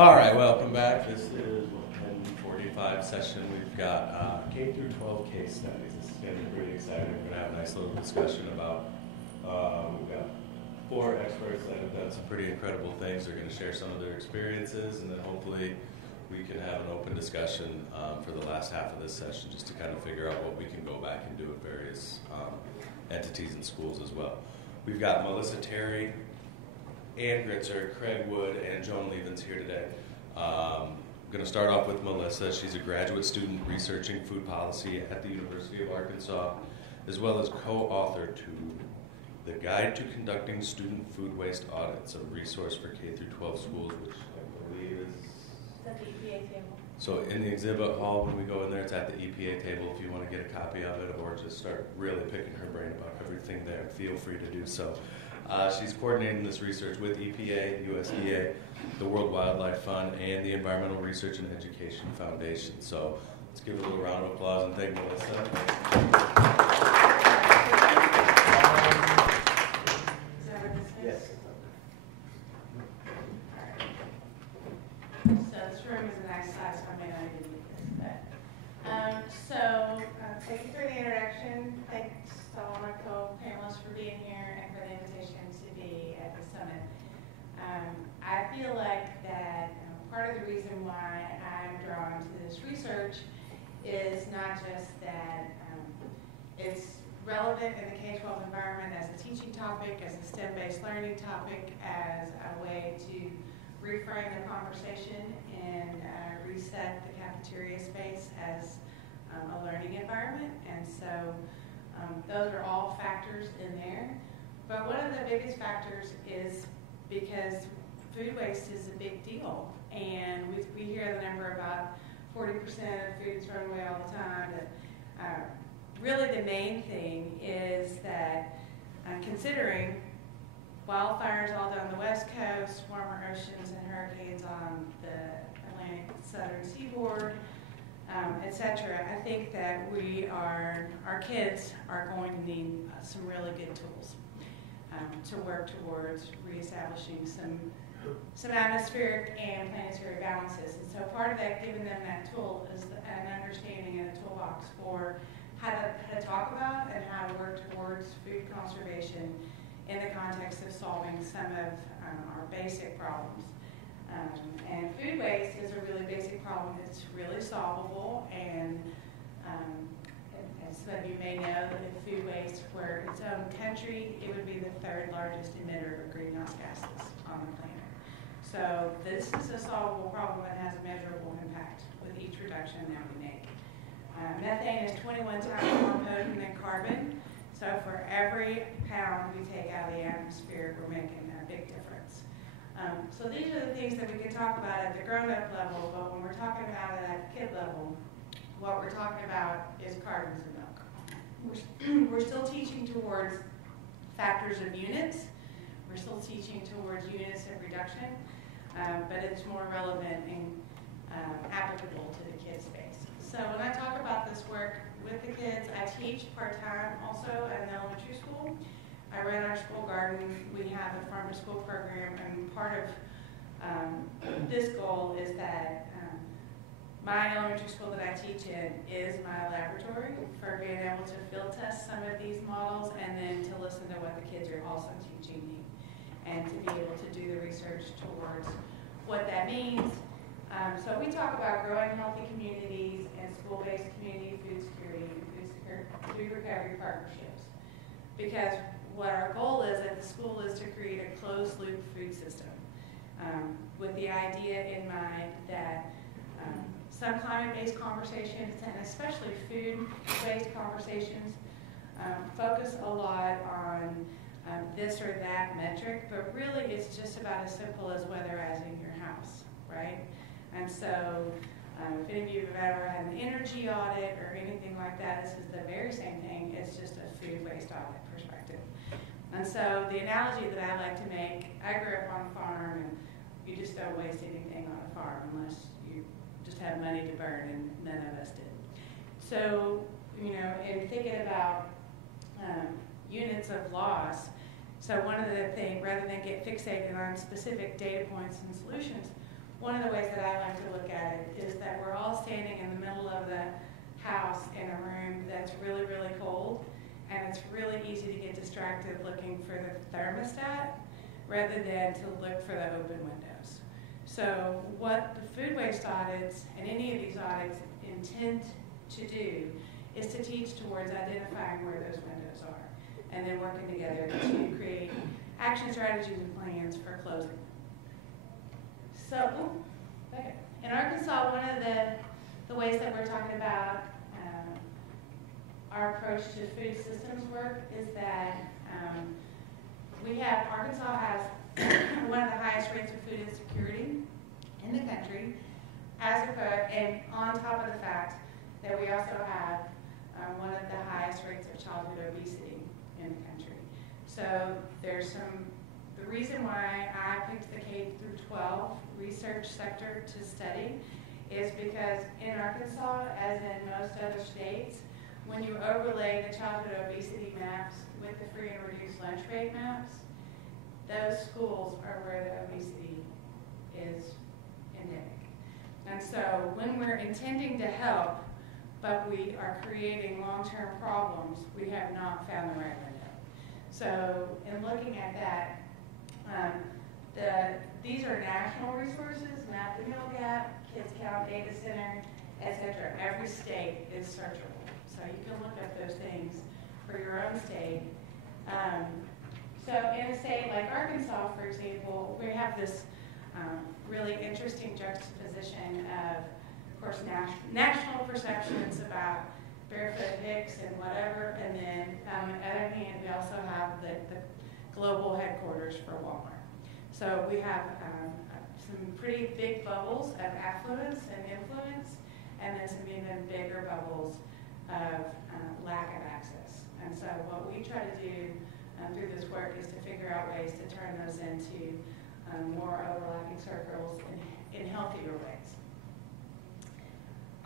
All right, welcome back. This is 10:45 session. We've got K-12 case studies. This is going to be pretty exciting. We're going to have a nice little discussion about, we've got 4 experts that have done some pretty incredible things. They're going to share some of their experiences, and then hopefully we can have an open discussion for the last half of this session just to kind of figure out what we can go back and do at various entities and schools as well. We've got Melissa Terry, Ann Gritzner, Craig Wood, and Joan Leavens here today. I'm going to start off with Melissa. She's a graduate student researching food policy at the University of Arkansas, as well as co-author to The Guide to Conducting Student Food Waste Audits, a resource for K-12 schools, which I believe is at the EPA table. So in the exhibit hall, when we go in there, it's at the EPA table. If you want to get a copy of it or just start really picking her brain about everything there, feel free to do so. She's coordinating this research with EPA, USDA, the World Wildlife Fund, and the Environmental Research and Education Foundation. So let's give a little round of applause and thank Melissa. Yes. So this room is a nice size, so I may not even need this. Thank you for the introduction. Thanks to all my co-panelists for being here and for the invitation to be at the summit. I feel like that part of the reason why I'm drawn to this research is not just that it's relevant in the K-12 environment as a teaching topic, as a STEM-based learning topic, as a way to reframe the conversation and reset the cafeteria space as a learning environment. And so those are all factors in there. But one of the biggest factors is because food waste is a big deal. And we hear the number about 40% of food is thrown away all the time. But really the main thing is that considering wildfires all down the West Coast, warmer oceans and hurricanes on the Atlantic southern seaboard, etc. I think that our kids are going to need some really good tools to work towards reestablishing some atmospheric and planetary balances. And so part of that, giving them that tool, is an understanding and a toolbox for how to talk about and how to work towards food conservation in the context of solving some of our basic problems. And food waste is a really basic problem. It's really solvable, and as some of you may know, that if food waste were its own country, it would be the 3rd largest emitter of greenhouse gases on the planet. So this is a solvable problem that has a measurable impact with each reduction that we make. Methane is 21 times more potent than carbon. So for every pound we take out of the atmosphere, we're making a big difference. So these are the things that we can talk about at the grown-up level, but when we're talking about it at the kid level, what we're talking about is cartons of milk. We're still teaching towards factors of units. We're still teaching towards units of reduction, but it's more relevant and applicable to the kid space. So when I talk about this work with the kids, I teach part-time also at an elementary school. I run our school garden. We have a farm to school program, and part of this goal is that my elementary school that I teach in is my laboratory for being able to field test some of these models and then to listen to what the kids are also teaching me and to be able to do the research towards what that means. So we talk about growing healthy communities and school-based community food security and food recovery partnerships. Because what our goal is at the school is to create a closed-loop food system with the idea in mind that some climate-based conversations, and especially food-based conversations, focus a lot on this or that metric, but really it's just about as simple as weatherizing your house, right? And so if any of you have ever had an energy audit or anything like that, this is the very same thing. It's just a food waste audit perspective. And so the analogy that I like to make, I grew up on a farm, and you just don't waste anything on a farm unless you just have money to burn, and none of us did. So, in thinking about units of loss, so one of the things, rather than get fixated on specific data points and solutions, one of the ways that I like to look at it is that we're all standing in the middle of the house in a room that's really, really cold, and it's really easy to get distracted looking for the thermostat rather than to look for the open windows. So what the food waste audits and any of these audits intend to do is to teach towards identifying where those windows are and then working together to create action strategies and plans for closing. So, okay. In Arkansas, one of the ways that we're talking about our approach to food systems work is that Arkansas has one of the highest rates of food insecurity in the country, and on top of the fact that we also have one of the highest rates of childhood obesity in the country. So the reason why I picked the K-12 research sector to study is because in Arkansas, as in most other states, when you overlay the childhood obesity maps with the free and reduced lunch rate maps, those schools are where the obesity is endemic. And so when we're intending to help, but we are creating long-term problems, we have not found the right window. So in looking at that, these are national resources, Map the Meal Gap, Kids Count Data Center, etc. Every state is searchable. So you can look up those things for your own state. So in a state like Arkansas, for example, we have this really interesting juxtaposition of course, national perceptions about barefoot hicks and whatever, and then on the other hand, we also have the global headquarters for Walmart. So we have some pretty big bubbles of affluence and influence, and then some even bigger bubbles of lack of access. And so what we try to do through this work is to figure out ways to turn those into more overlapping circles in healthier ways.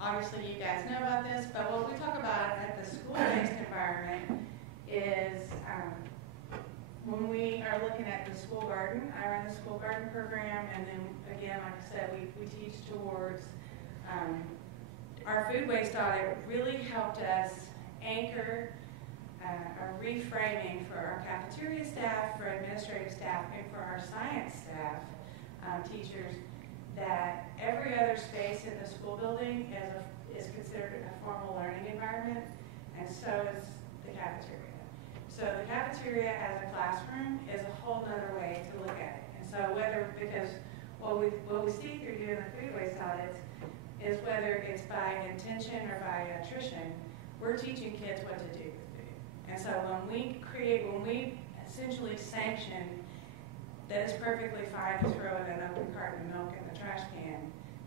Obviously, you guys know about this, but what we talk about at the school-based environment is when we are looking at the school garden. I run the school garden program, and then again, like I said, we teach towards our food waste audit really helped us anchor a reframing for our cafeteria staff, for administrative staff, and for our science staff, teachers, that every other space in the school building is considered a formal learning environment, and so is the cafeteria. So the cafeteria as a classroom is a whole other way to look at it. And so because what we see through doing the food waste audits is whether it's by intention or by attrition, we're teaching kids what to do with food. And so when we essentially sanction that it's perfectly fine to throw in an open carton of milk in the trash can,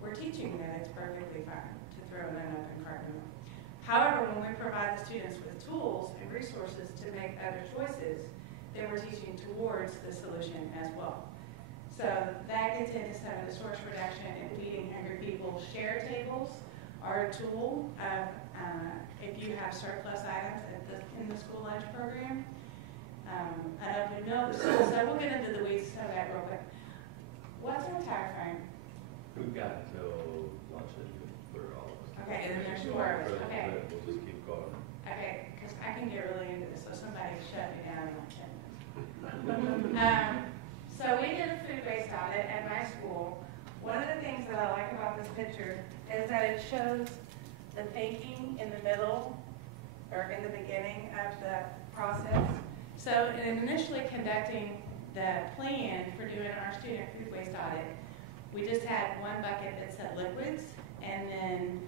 we're teaching that it's perfectly fine to throw in an open carton of milk. However, when we provide the students with tools and resources to make other choices, then we're teaching towards the solution as well. So that gets into some of the source reduction and feeding hungry people. Share tables are a tool of if you have surplus items in the school lunch program. So we'll get into the weeds of that real quick. What's our time frame? We've got until lunch for all of us. Okay, and then there's 4 of us. Okay. We'll just keep going. Okay, because I can get really into this, so somebody shut me down in like 10 minutes. So we did a food waste audit at my school. One of the things that I like about this picture is that it shows the thinking in the middle or in the beginning of the process. So in initially conducting the plan for doing our student food waste audit, we just had one bucket that said liquids, and then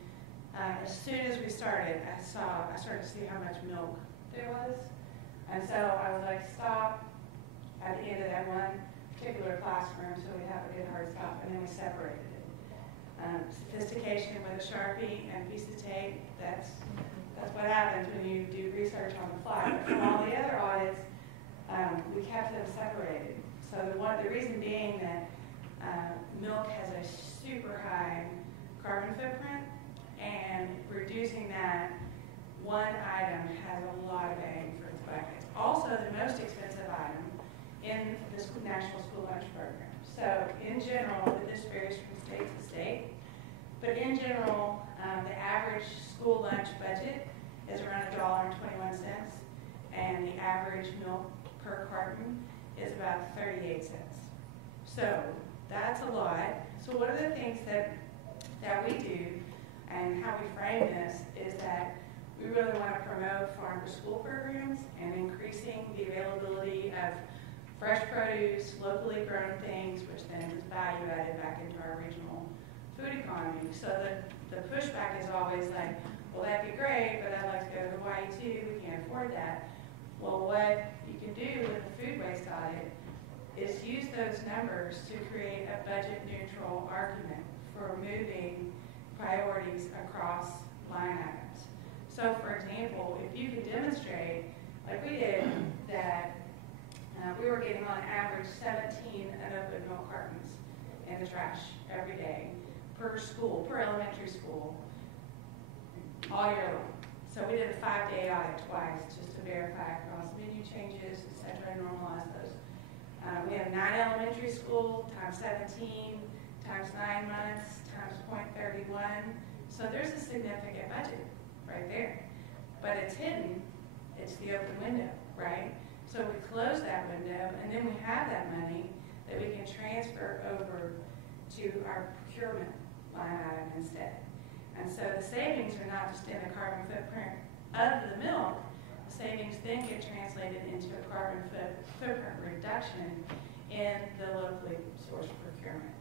as soon as we started, I started to see how much milk there was, and so I was like, stop at the end of that one particular classroom, so we have a good hard stop, and then we separated it. Sophistication with a Sharpie and a piece of tape, that's what happens when you do research on the fly. But from all the other audits, we kept them separated. So the reason being that milk has a super high carbon footprint, and reducing that one item has a lot of bang for its buck. It's also the most expensive item in the National School Lunch Program. So in general, this varies from state to state, but in general, the average school lunch budget is around $1.21, and the average milk per carton is about 38 cents. So that's a lot. So one of the things that we do and how we frame this is that we really want to promote farm-to-school programs and increasing the availability of fresh produce, locally grown things, which then is value added back into our regional food economy. So the pushback is always like, well, that'd be great, but I'd like to go to Hawaii too. We can't afford that. Well, what you can do with a food waste audit is use those numbers to create a budget-neutral argument for moving priorities across line items. So, for example, if you could demonstrate, like we did, that we were getting on average 17 unopened milk cartons in the trash every day per school, per elementary school, all year long. So we did a 5-day audit twice just to verify across menu changes, et cetera, and normalize those. We have 9 elementary school times 17 times 9 months times 0.31. So there's a significant budget right there. But it's hidden. It's the open window, right? So we close that window, and then we have that money that we can transfer over to our procurement line item instead. And so the savings are not just in the carbon footprint of the milk. The savings then get translated into a carbon footprint reduction in the locally sourced procurement.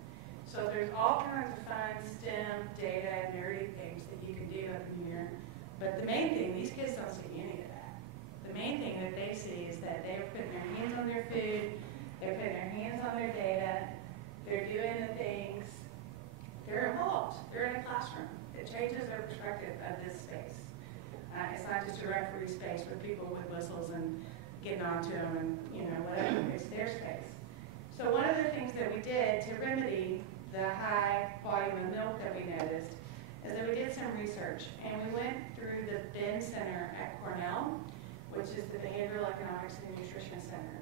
So there's all kinds of fun STEM, data, nerdy things that you can do up in here. But the main thing, these kids don't see any of that. The main thing that they see is that they're putting their hands on their food, they're putting their hands on their data, they're doing the things, they're involved, they're in a classroom. It changes their perspective of this space. It's not just a referee space with people with whistles and getting onto them and, whatever. It's their space. So one of the things that we did to remedy the high volume of milk that we noticed is that we did some research. And we went through the BIN Center at Cornell, which is the Behavioral Economics and Nutrition Center.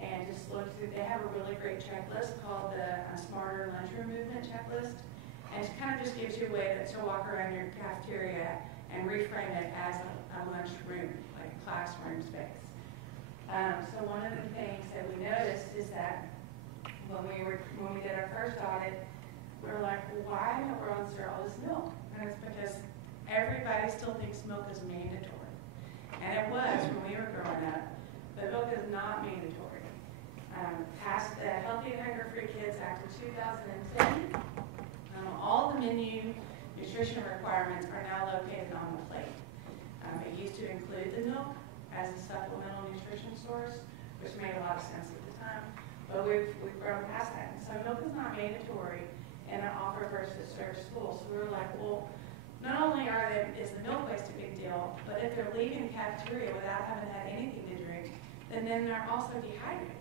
And just looked through, they have a really great checklist called the Smarter Lunchroom Movement Checklist. And it kind of just gives you a way to walk around your cafeteria and reframe it as a lunch room, like a classroom space. So one of the things that we noticed is that when we did our first audit, we were like, well, why in the world is there all this milk? And it's because everybody still thinks milk is mandatory. And it was when we were growing up, but milk is not mandatory. Passed the Healthy and Hunger-Free Kids Act of 2010. All the menu nutrition requirements are now located on the plate. It used to include the milk as a supplemental nutrition source, which made a lot of sense at the time, but we've grown past that. So milk is not mandatory in an offer versus served school. So we were like, well, not only is the milk waste a big deal, but if they're leaving the cafeteria without having had anything to drink, then they're also dehydrated.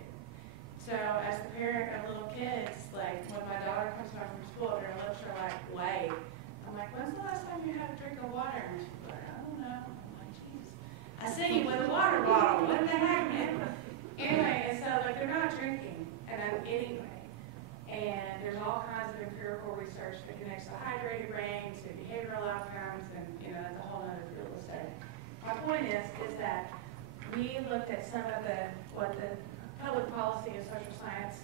So as the parent of little kids, like when my daughter comes home from school, their lips are like white. I'm like, when's the last time you had a drink of water? And she's like, I don't know. I'm like, jeez. I see you with a water bottle. What the heck, man? Anyway, and so like they're not drinking, and anyway. And there's all kinds of empirical research that connects the hydrated brain to behavioral outcomes, and that's a whole other field of study. My point is that we looked at some of what the public policy and social science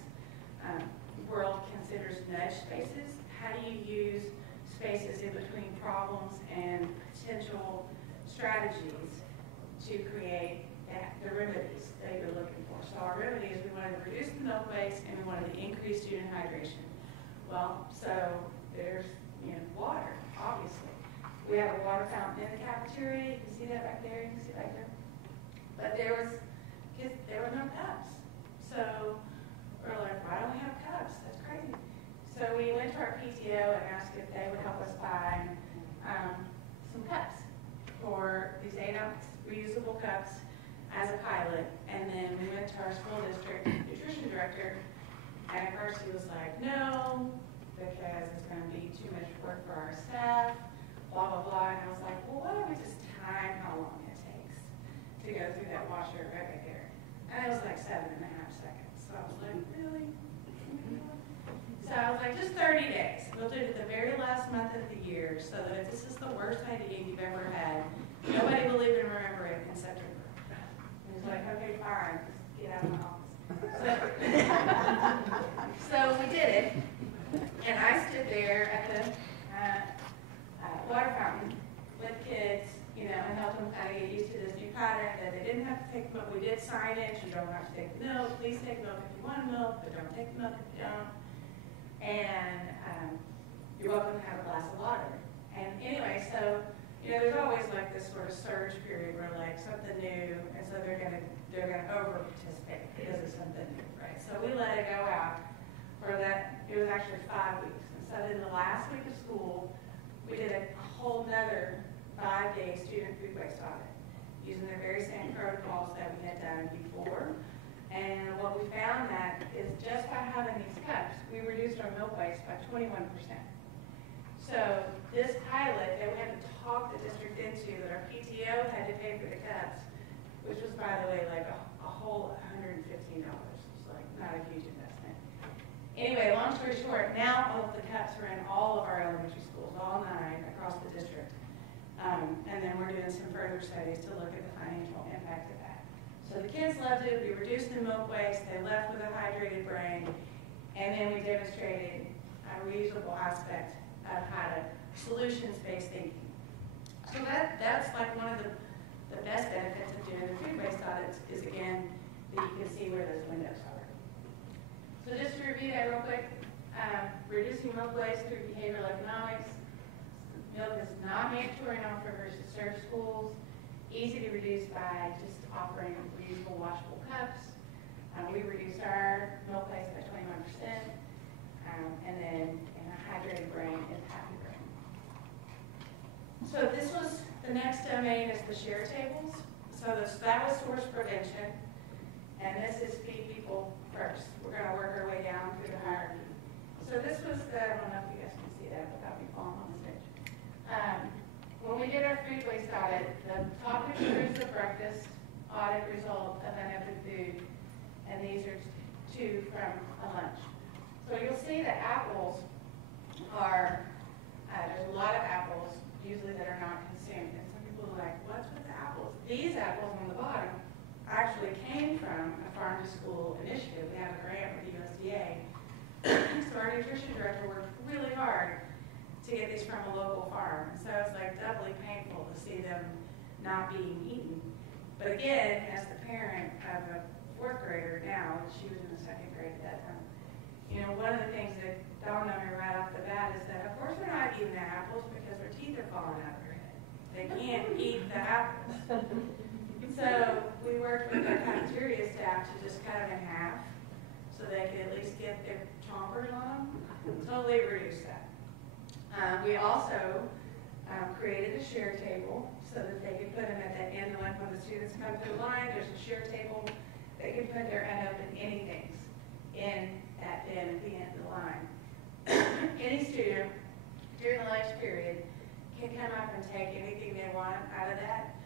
world considers nudge spaces. How do you use spaces in between problems and potential strategies to create the remedies that you're looking for? So our remedy is we wanted to reduce the milk waste and we wanted to increase student hydration. Well, so there's water, obviously. We have a water fountain in the cafeteria. You can see that back there. You can see it back there. But there were no cups. So we're like, why don't we have cups? That's crazy. So we went to our PTO and asked if they would help us buy some cups for these 8-ounce reusable cups as a pilot. And then we went to our school district nutrition director, and at first he was like, no, because it's going to be too much work for our staff, blah, blah, blah. And I was like, well, why don't we just time how long it takes to go through that washer right there? And it was like 7.5 seconds. So I was like, really? So I was like, just 30 days. We'll do it at the very last month of the year so that if this is the worst idea you've ever had, nobody will even remember it in September. And he's like, okay, fine, just get out of my office. So we did it, and I stood there at the water fountain with kids, you know, and helped them kind of get used to this new pattern that they didn't have to take milk. We did signage, you don't have to take the milk, please take milk if you want milk, but don't take the milk if you don't. And you're welcome to have a glass of water. And anyway, so, you know, there's always like this sort of surge period where like something new, and so they're gonna over participate because of something new, right? So we let it go out for that. It was actually 5 weeks. And so in the last week of school, we did a whole nother 5-day student food waste audit using the very same protocols that we had done before. And what we found that is just by having these cups, we reduced our milk waste by 21%. So this pilot that we had to talk the district into, that our PTO had to pay for the cups, which was, by the way, like a whole $115. It's like not a huge investment. Anyway, long story short, now all of the cups are in all of our elementary schools, all 9 across the district. And then we're doing some further studies to look at the financial impact of that. So the kids loved it. We reduced the milk waste. They left with a hydrated brain. And then we demonstrated a reusable aspect of how to solutions-based thinking. So that's like one of the best benefits of doing the food waste audits is, again, that you can see where those windows are. So just to review that real quick, reducing milk waste through behavioral economics. Milk is not mandatory in offer versus serve schools. Easy to reduce by just offering reusable, washable cups. We reduced our milk waste by 21%. And then in a hydrated brain is happy brain. So this was, the next domain is the share tables. So that was source prevention. And this is feed people first. We're going to work our way down through the hierarchy. So this was the, I don't know if you guys can see that without me falling on the stage. When we did our food waste audit, the top picture is the breakfast audit result of unopened food, and these are 2 from a lunch. So you'll see that apples are, there's a lot of apples, usually that are not consumed. And some people are like, what's with the apples? These apples on the bottom actually came from a farm to school initiative. We have a grant with the USDA. So our nutrition director worked really hard to get these from a local farm. So it's like doubly painful to see them not being eaten. But again, as the parent of a 4th grader now, she was in the 2nd grade at that time, you know, one of the things that dawned on me right off the bat is that of course they're not eating the apples because their teeth are falling out of their head. They can't eat the apples. So we worked with our cafeteria staff to just cut them in half so they could at least get their chompers on them. Totally reduce that. We also created a share table so that they could put them at the end. Like when the students come to the line, there's a share table. They can put their unopened anythings in that bin at the end of the line. Any student during the lunch period can come up and take anything they want out of that.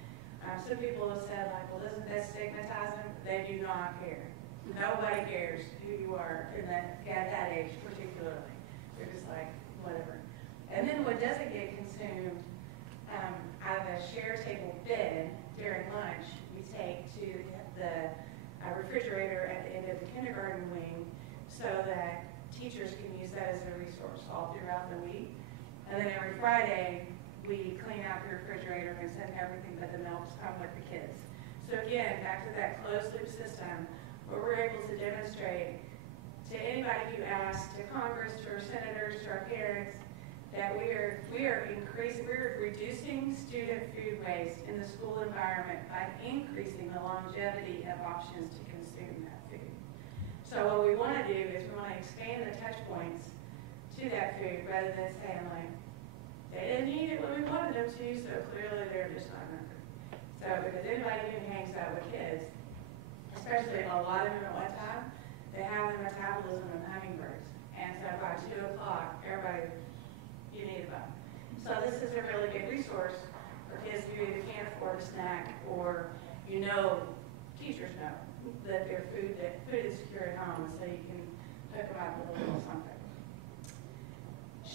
Some people have said, like, well, doesn't that stigmatize them? They do not care. Nobody cares who you are at that age particularly. They're just like, whatever. And then what doesn't get consumed out of a share table bin during lunch, we take to the refrigerator at the end of the kindergarten wing so that teachers can use that as a resource all throughout the week. And then every Friday, we clean out the refrigerator and send everything but the milks home with the kids. So again, back to that closed loop system where we're able to demonstrate to anybody who asks, to Congress, to our senators, to our parents, that we are reducing student food waste in the school environment by increasing the longevity of options to consume that food. So what we want to do is we want to expand the touch points to that food rather than saying like, they didn't eat it when we wanted them to, so clearly they're just not hungry. So because anybody who hangs out with kids, especially a lot of them at one time, they have the metabolism of hummingbirds. And so by 2 o'clock, everybody, you need a bone. So this is a really good resource for kids who either can't afford a snack or teachers know that their food is secure at home, so you can hook them up with a little something.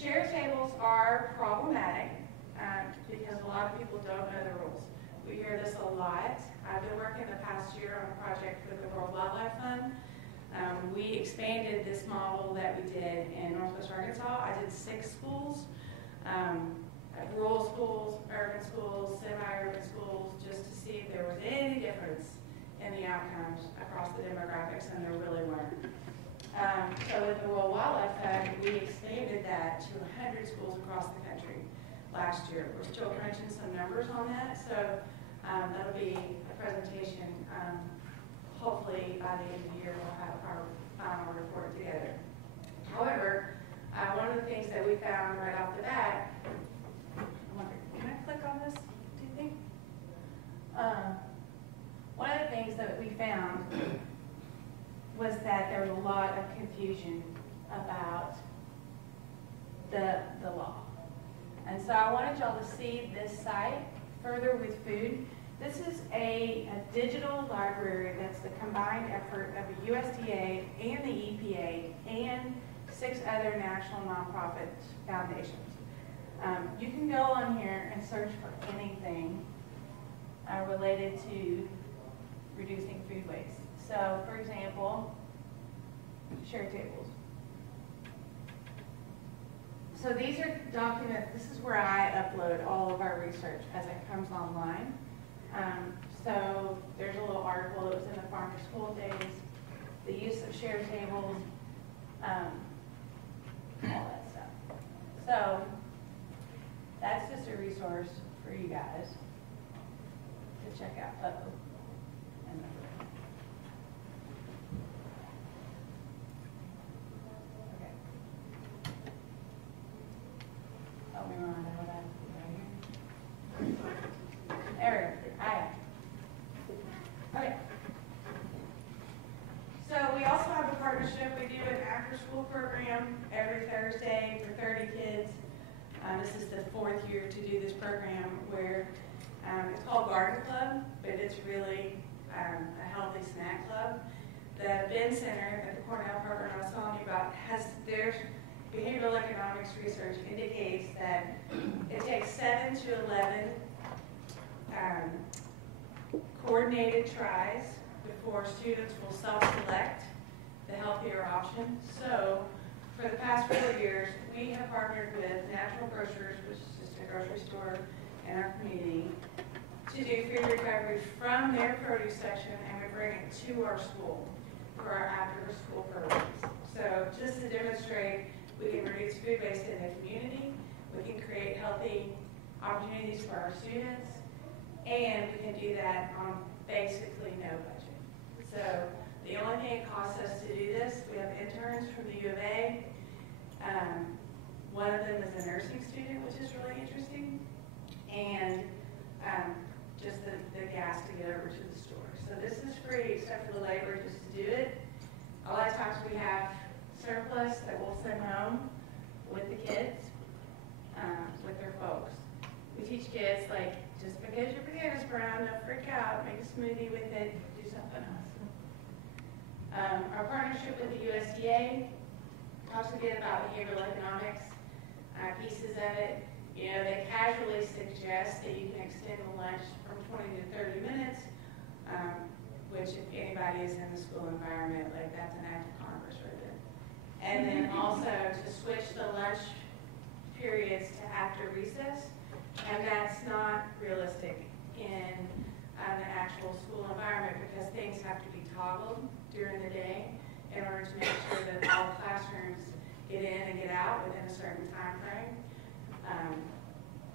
Share tables are problematic because a lot of people don't know the rules. We hear this a lot. I've been working the past year on a project with the World Wildlife Fund. We expanded this model that we did in Northwest Arkansas. I did 6 schools, rural schools, urban schools, semi-urban schools, just to see if there was any difference in the outcomes across the demographics, and there really weren't. So with the World Wildlife Fund, we expanded that to 100 schools across the country last year. We're still crunching some numbers on that, so that'll be a presentation. Hopefully by the end of the year we'll have our final report together. However, one of the things that we found right off the bat, I wonder, can I click on this, do you think? One of the things that we found was that there was a lot of confusion about the law. And so I wanted y'all to see this site, Further with Food. This is a digital library that's the combined effort of the USDA and the EPA and 6 other national nonprofit foundations. You can go on here and search for anything related to reducing food waste. So, for example, share tables. So these are documents, this is where I upload all of our research as it comes online. So there's a little article that was in the Farm to School days, the use of share tables, all that stuff. So that's just a resource for you guys to check out. Uh-oh. Okay. Oh, we want to know that right here. There we go. Okay. So we also have a partnership. We do an after-school program every Thursday for 30 kids. This is the 4th year to do this program where it's called Garden Club, but it's really a healthy snack club. The Ben Center at the Cornell program I was telling you about has their behavioral economics research indicates that it takes 7 to 11 coordinated tries before students will self-select the healthier option. So for the past 4 years, we have partnered with Natural Grocers, which is just a grocery store in our community, to do food recovery from their produce section, and we bring it to our school for our after-school programs. So just to demonstrate, we can reduce food waste in the community, we can create healthy opportunities for our students, and we can do that on basically no budget. So the only thing it costs us to do this, we have interns from the U of A. One of them is a nursing student, which is really interesting, and just the gas to get over to the store. So this is free except for the labor just to do it. A lot of times we have surplus that we'll send home with the kids, with their folks. We teach kids, like, just because your banana's brown, don't freak out, make a smoothie with it, do something else. Our partnership with the USDA talks again about behavioral economics, pieces of it. You know, they casually suggest that you can extend the lunch from 20 to 30 minutes, which if anybody is in the school environment, like that's an act of Congress right there. And then also to switch the lunch periods to after recess. And that's not realistic in an actual school environment because things have to be toggled during the day in order to make sure that all classrooms get in and get out within a certain time frame.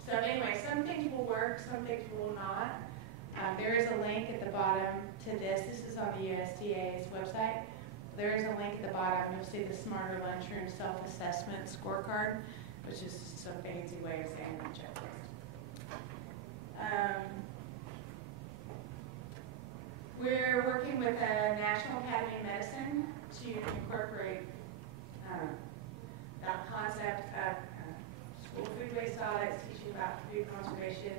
So anyway, some things will work, some things will not. There is a link at the bottom to this. This is on the USDA's website. There is a link at the bottom. You'll see the Smarter Lunchroom Self-Assessment Scorecard, which is some fancy way of saying the checklist. We're working with the National Academy of Medicine to incorporate that concept of school food waste audits, teaching about food conservation,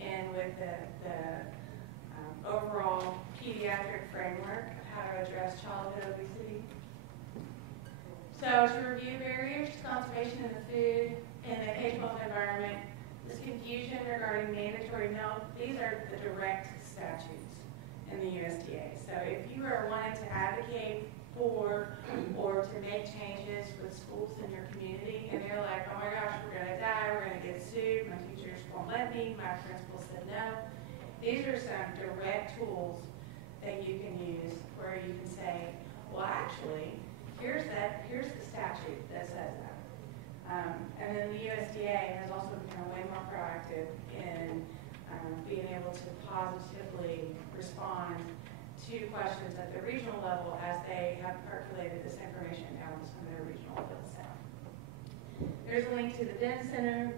and with the overall pediatric framework of how to address childhood obesity. So to review barriers to conservation in the food in the K-12 environment, this confusion regarding mandatory milk, these are the direct statutes in the USDA. So if you are wanting to advocate for or to make changes with schools in your community, and they're like, oh my gosh, we're going to die, we're going to get sued, my teachers won't let me, my principal said no. These are some direct tools that you can use where you can say, well, actually, here's the statute that says that. And then the USDA has also become way more proactive in being able to positively respond to questions at the regional level as they have percolated this information down to some of their regional field staff. There's a link to the Den Center,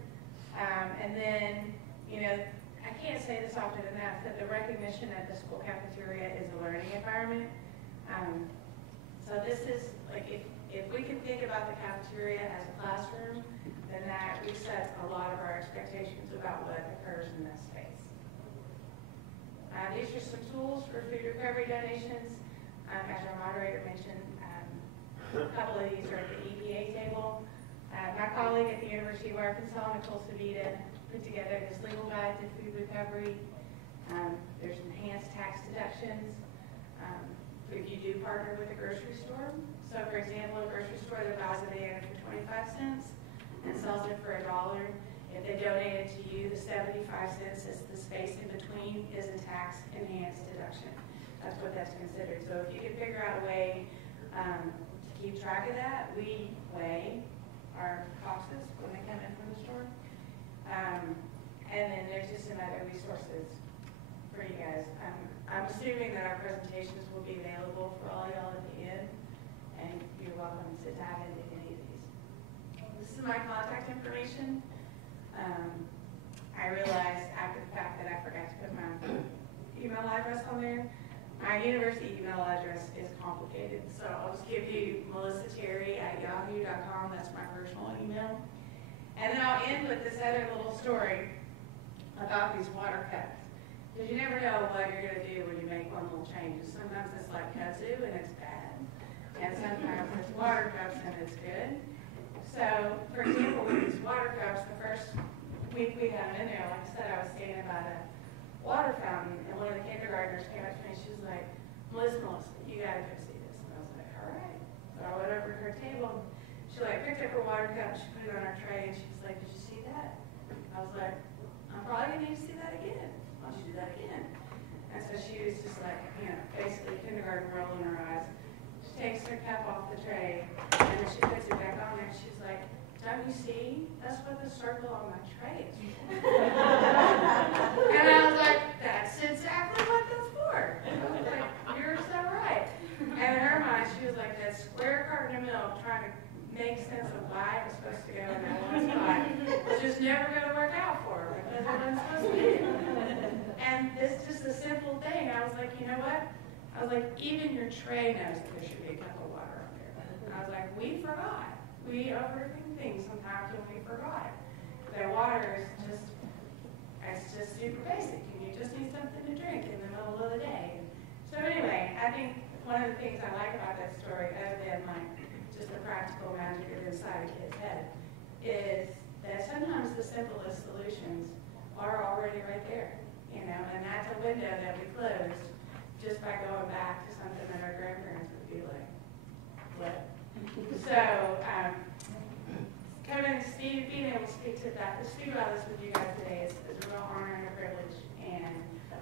and then, you know, I can't say this often enough, that the recognition that the school cafeteria is a learning environment. So this is, like, if we can think about the cafeteria as a classroom, then that resets a lot of our expectations about what occurs in this space. These are some tools for food recovery donations. As our moderator mentioned, a couple of these are at the EPA table. My colleague at the University of Arkansas, Nicole Savita, put together this legal guide to food recovery. There's enhanced tax deductions if you do partner with a grocery store. So for example, a grocery store that buys a banana for 25 cents and sells it for $1. If they donate it to you, the 75 cents is the space in between is a tax enhanced deduction. That's what that's considered. So if you can figure out a way to keep track of that, we weigh our boxes when they come in from the store. And then there's just some other resources for you guys. I'm assuming that our presentations will be available for all y'all at the end, and you're welcome to dive into any of these. This is my contact information. I realized after the fact that I forgot to put my email address on there. My university email address is complicated, so I'll just give you melissatterry@yahoo.com. That's my personal email. And then I'll end with this other little story about these water cups. Because you never know what you're going to do when you make one little change. Sometimes it's like kudzu and it's bad. And sometimes it's water cups and it's good. So, for example, with these water cups, the first week we had them in there, like I said, I was standing by the water fountain, and one of the kindergartners came up to me, she was like, Melissa, you got to go see this. And I was like, all right. So I went over to her table, she like picked up her water cup, she put it on her tray, and she was like, did you see that? I was like, I'm probably going to need to see that again. Why don't you do that again? And so she was just like, you know, basically kindergarten rolling her eyes. She takes her cup off the tray, and then she puts it back on there, and she's like, don't you see? That's what the circle on my tray is for. And I was like, that's exactly what that's for. I was like, you're so right. And in her mind, she was like, that square carton of milk trying to make sense of why it was supposed to go in that one spot was just never going to work out for her because it wasn't supposed to be. And it's just a simple thing. I was like, you know what? I was like, even your tray knows that there should be a cup of water on there. And I was like, we forgot. We overthink things sometimes when we forgot. That water is just, it's just super basic, and you just need something to drink in the middle of the day. So anyway, I think one of the things I like about that story, other than like just the practical magic of inside a kid's head, is that sometimes the simplest solutions are already right there, you know, and that's a window that we closed just by going back to something that our grandparents would be like, what? So, coming and being able to speak about this with you guys today is a real honor and a privilege, and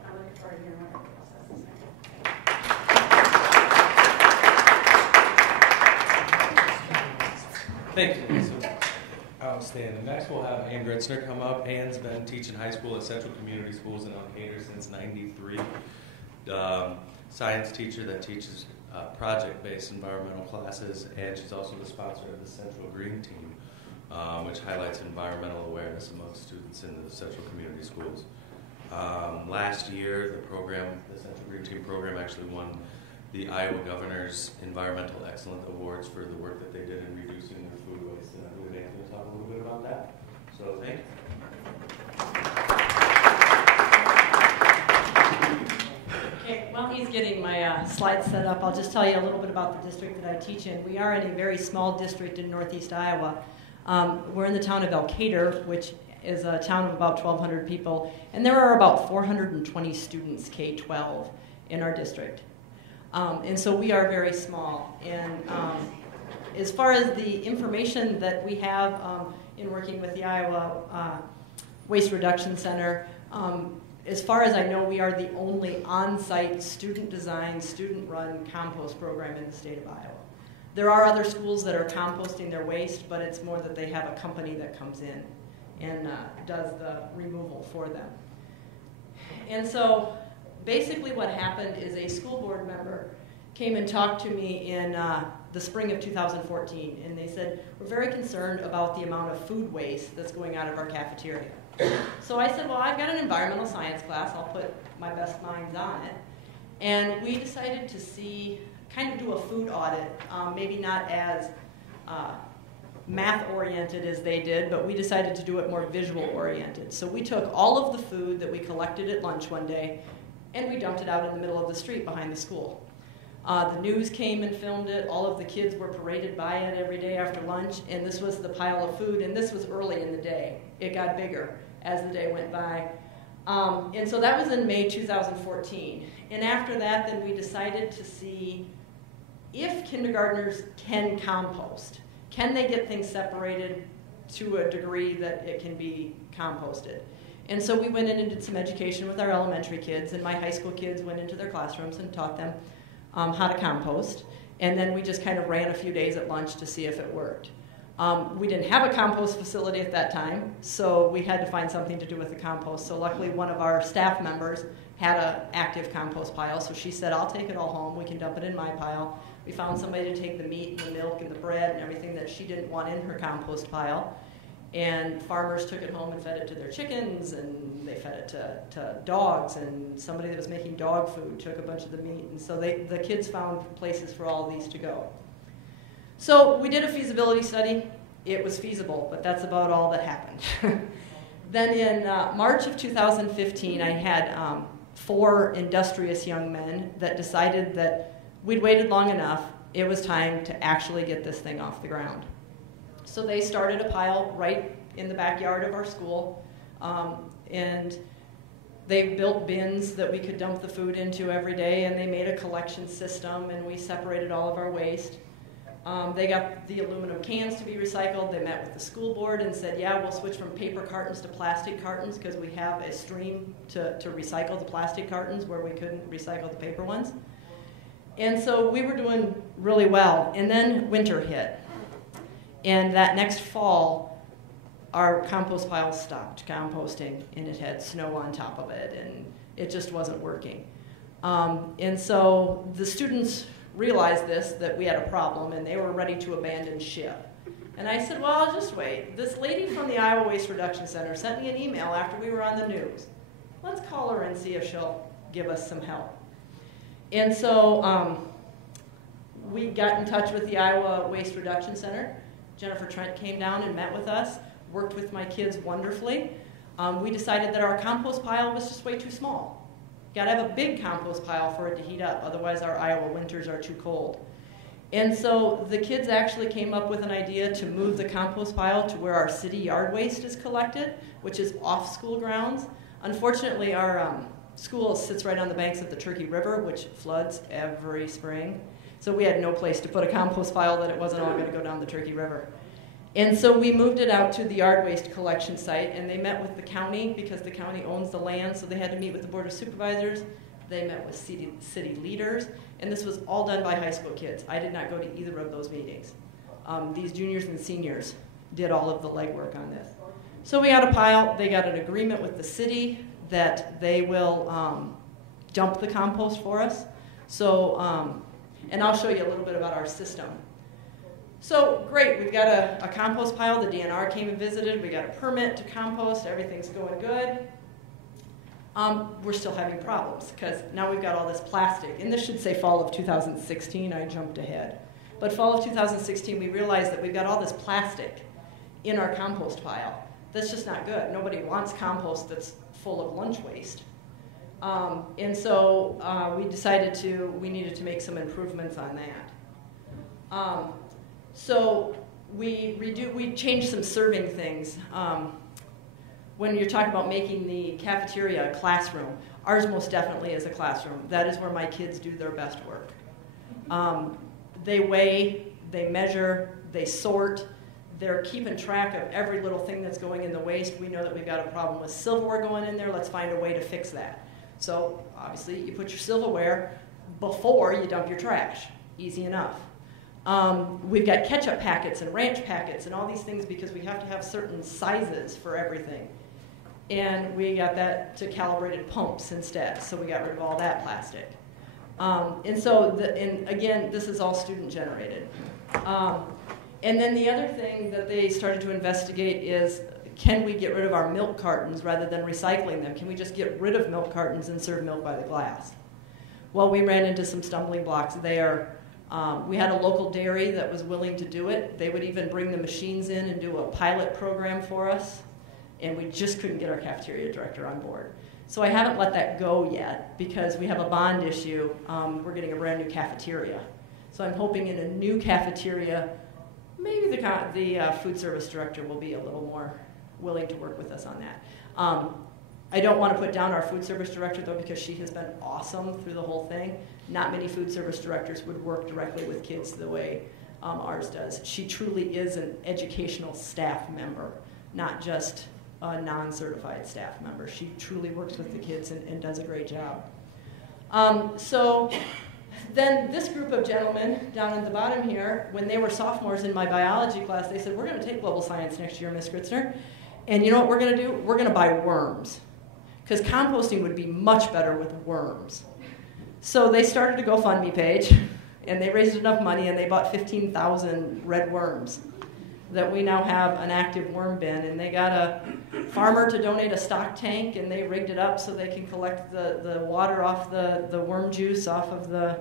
I'm looking forward to hearing what everybody else has to say. Thank you, Lisa. Outstanding. Next, we'll have Ann Gritzner come up. Ann's been teaching high school at Central Community Schools in Elkader since '93. Science teacher that teaches project-based environmental classes, and she's also the sponsor of the Central Green Team, which highlights environmental awareness among students in the Central Community Schools. Last year, the Central Green Team program actually won the Iowa Governor's Environmental Excellence Awards for the work that they did in reducing their food waste, and I believe Ann's going to talk a little bit about that. So thank you. Okay, well, he's getting my slides set up, I'll just tell you a little bit about the district that I teach in. We are in a very small district in northeast Iowa. We're in the town of Elkader, which is a town of about 1,200 people, and there are about 420 students, K-12, in our district. And so we are very small. And as far as the information that we have in working with the Iowa Waste Reduction Center, as far as I know, we are the only on-site student-designed, student-run compost program in the state of Iowa. There are other schools that are composting their waste, but it's more that they have a company that comes in and does the removal for them. And so basically what happened is a school board member came and talked to me in the spring of 2014, and they said, we're very concerned about the amount of food waste that's going out of our cafeteria. So I said, well, I've got an environmental science class, I'll put my best minds on it. And we decided to kind of do a food audit, maybe not as math-oriented as they did, but we decided to do it more visual-oriented. So we took all of the food that we collected at lunch one day, and we dumped it out in the middle of the street behind the school. The news came and filmed it. All of the kids were paraded by it every day after lunch, and this was the pile of food, and this was early in the day. It got bigger as the day went by. And so that was in May 2014. And after that, then we decided to see if kindergartners can compost. Can they get things separated to a degree that it can be composted? And so we went in and did some education with our elementary kids, and my high school kids went into their classrooms and taught them how to compost. And then we just kind of ran a few days at lunch to see if it worked. We didn't have a compost facility at that time, so we had to find something to do with the compost. So luckily one of our staff members had an active compost pile, so she said, I'll take it all home, we can dump it in my pile. We found somebody to take the meat and the milk and the bread and everything that she didn't want in her compost pile. And farmers took it home and fed it to their chickens, and they fed it to dogs, and somebody that was making dog food took a bunch of the meat. And so the kids found places for all of these to go. So we did a feasibility study. It was feasible, but that's about all that happened. Then in March of 2015, I had 4 industrious young men that decided that we'd waited long enough. It was time to actually get this thing off the ground. So they started a pile right in the backyard of our school, and they built bins that we could dump the food into every day, and they made a collection system, and we separated all of our waste. They got the aluminum cans to be recycled. They met with the school board and said, yeah, we'll switch from paper cartons to plastic cartons because we have a stream to recycle the plastic cartons where we couldn't recycle the paper ones. And so we were doing really well. And then winter hit. And that next fall, our compost pile stopped composting, and it had snow on top of it, and it just wasn't working. And so the students realized that we had a problem, and they were ready to abandon ship. And I said, well, I'll just wait. This lady from the Iowa Waste Reduction Center sent me an email after we were on the news. Let's call her and see if she'll give us some help. And so we got in touch with the Iowa Waste Reduction Center. Jennifer Trent came down and met with us, worked with my kids wonderfully. We decided that our compost pile was just way too small. Got to have a big compost pile for it to heat up, otherwise our Iowa winters are too cold. And so the kids actually came up with an idea to move the compost pile to where our city yard waste is collected, which is off school grounds. Unfortunately, our school sits right on the banks of the Turkey River, which floods every spring. So we had no place to put a compost pile that it wasn't all going to go down the Turkey River. And so we moved it out to the yard waste collection site, and they met with the county because the county owns the land, so they had to meet with the Board of Supervisors. They met with city leaders, and this was all done by high school kids. I did not go to either of those meetings. These juniors and seniors did all of the legwork on this. So we got a pile. They got an agreement with the city that they will dump the compost for us. So, and I'll show you a little bit about our system. So great, we've got a compost pile. The DNR came and visited. We got a permit to compost. Everything's going good. We're still having problems because now we've got all this plastic. And this should say fall of 2016. I jumped ahead. But fall of 2016, we realized that we've got all this plastic in our compost pile. That's just not good. Nobody wants compost that's full of lunch waste. And so we decided we needed to make some improvements on that. So we changed some serving things. When you're talking about making the cafeteria a classroom, ours most definitely is a classroom. That is where my kids do their best work. They weigh, they measure, they sort. They're keeping track of every little thing that's going in the waste. We know that we've got a problem with silverware going in there. Let's find a way to fix that. So obviously you put your silverware before you dump your trash. Easy enough. We've got ketchup packets and ranch packets and all these things because we have to have certain sizes for everything. And we got that to calibrated pumps instead. So we got rid of all that plastic. And so, again, this is all student generated. And then the other thing that they started to investigate is, can we get rid of our milk cartons rather than recycling them? Can we just get rid of milk cartons and serve milk by the glass? Well, we ran into some stumbling blocks there. We had a local dairy that was willing to do it. They would even bring the machines in and do a pilot program for us. And we just couldn't get our cafeteria director on board. So I haven't let that go yet because we have a bond issue. We're getting a brand new cafeteria. So I'm hoping in a new cafeteria, maybe the food service director will be a little more willing to work with us on that. I don't want to put down our food service director, though, because she has been awesome through the whole thing. Not many food service directors would work directly with kids the way ours does. She truly is an educational staff member, not just a non-certified staff member. She truly works with the kids and does a great job. So then this group of gentlemen down at the bottom here, when they were sophomores in my biology class, they said, we're going to take global science next year, Miss Gritzner. And you know what we're going to do? We're going to buy worms. Because composting would be much better with worms. So they started a GoFundMe page, and they raised enough money, and they bought 15,000 red worms that we now have an active worm bin. And they got a farmer to donate a stock tank, and they rigged it up so they can collect the water off the worm juice off of the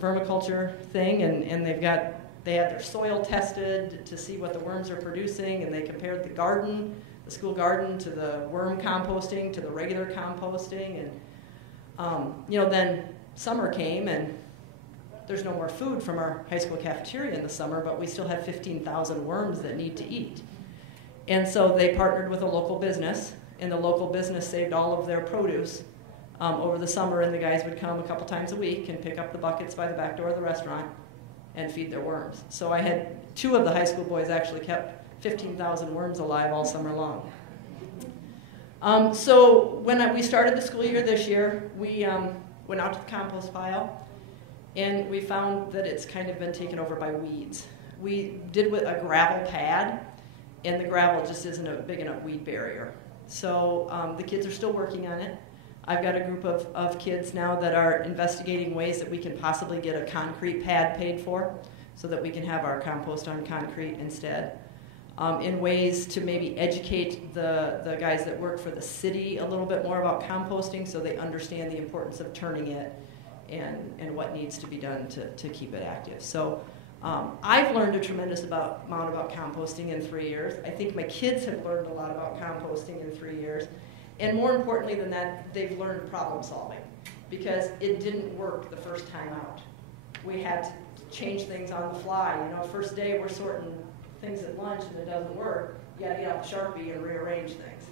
vermiculture thing, and they had their soil tested to see what the worms are producing, and they compared the school garden to the worm composting to the regular composting, and then summer came, and there's no more food from our high school cafeteria in the summer, but we still have 15,000 worms that need to eat. And so they partnered with a local business, and the local business saved all of their produce over the summer, and the guys would come a couple times a week and pick up the buckets by the back door of the restaurant and feed their worms. So I had 2 of the high school boys actually kept 15,000 worms alive all summer long. So when we started the school year this year, we went out to the compost pile, and we found that it's kind of been taken over by weeds. We did with a gravel pad, and the gravel just isn't a big enough weed barrier. So the kids are still working on it. I've got a group of kids now that are investigating ways that we can possibly get a concrete pad paid for so that we can have our compost on concrete instead. In ways to maybe educate the guys that work for the city a little bit more about composting so they understand the importance of turning it and what needs to be done to keep it active. So I've learned a tremendous amount about composting in 3 years. I think my kids have learned a lot about composting in 3 years. And more importantly than that, they've learned problem solving because it didn't work the first time out. We had to change things on the fly. First day we're sorting things at lunch and it doesn't work. You got to get out the Sharpie and rearrange things.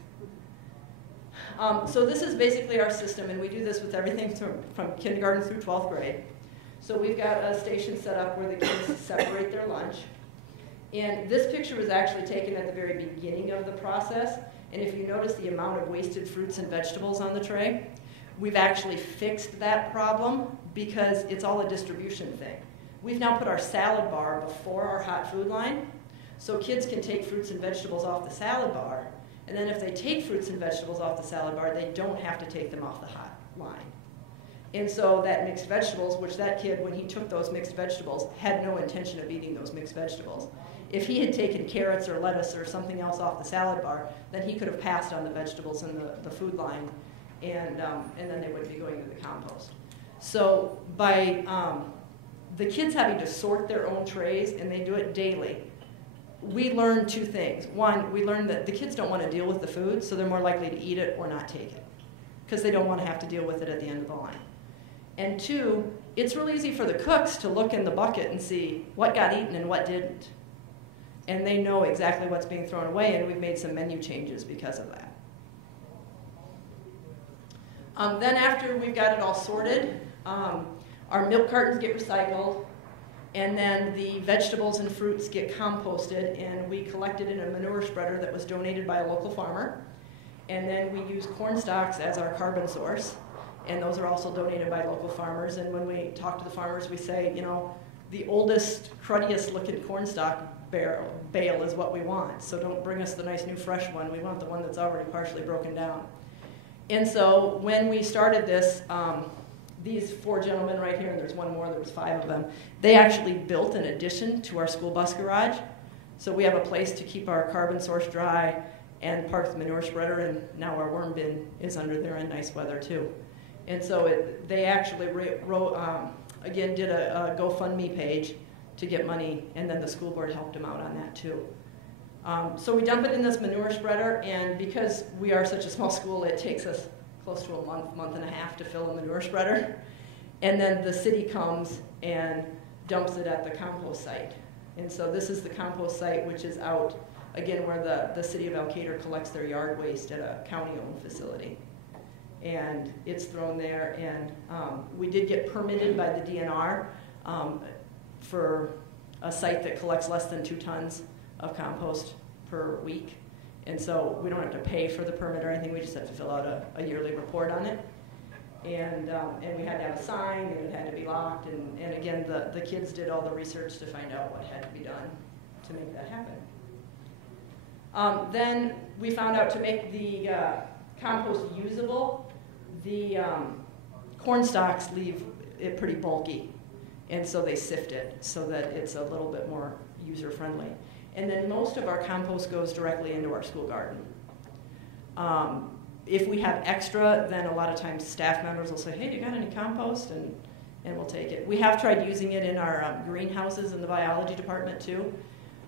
So this is basically our system, and we do this with everything from kindergarten through 12th grade. So we've got a station set up where the kids separate their lunch. And this picture was actually taken at the very beginning of the process. And if you notice the amount of wasted fruits and vegetables on the tray, we've actually fixed that problem because it's all a distribution thing. We've now put our salad bar before our hot food line, so kids can take fruits and vegetables off the salad bar, and then if they take fruits and vegetables off the salad bar, they don't have to take them off the hot line. And so that mixed vegetables, which that kid, when he took those mixed vegetables, had no intention of eating those mixed vegetables. If he had taken carrots or lettuce or something else off the salad bar, then he could have passed on the vegetables in the food line, and then they would be going to the compost. So by the kids having to sort their own trays, and they do it daily, we learned 2 things. One, we learned that the kids don't want to deal with the food, so they're more likely to eat it or not take it. because they don't want to have to deal with it at the end of the line. And two, it's really easy for the cooks to look in the bucket and see what got eaten and what didn't. And they know exactly what's being thrown away, and we've made some menu changes because of that. Then after we've got it all sorted, our milk cartons get recycled, and then the vegetables and fruits get composted, and we collect it in a manure spreader that was donated by a local farmer. And then we use corn stalks as our carbon source, and those are also donated by local farmers. And when we talk to the farmers, we say, you know, the oldest, cruddiest looking corn stalk bale is what we want. So don't bring us the nice new fresh one. We want the one that's already partially broken down. And so when we started this, these four gentlemen right here, and there's one more, there was 5 of them, they actually built an addition to our school bus garage. So we have a place to keep our carbon source dry and park the manure spreader, and now our worm bin is under there in nice weather too. And so they actually again did a GoFundMe page to get money, and then the school board helped them out on that too. So we dump it in this manure spreader, and because we are such a small school, it takes us close to a month and a half to fill a manure spreader. And then the city comes and dumps it at the compost site. And so this is the compost site, which is out, again, where the city of Elkader collects their yard waste at a county-owned facility. And it's thrown there, and we did get permitted by the DNR for a site that collects less than 2 tons of compost per week. And so we don't have to pay for the permit or anything, we just have to fill out a yearly report on it. And we had to have a sign, and it had to be locked, and again, the kids did all the research to find out what had to be done to make that happen. Then we found out to make the compost usable, the corn stalks leave it pretty bulky, and so they sift it so that it's a little bit more user-friendly. And then most of our compost goes directly into our school garden. If we have extra, then a lot of times staff members will say, hey, do you got any compost? And we'll take it. We have tried using it in our greenhouses in the biology department too,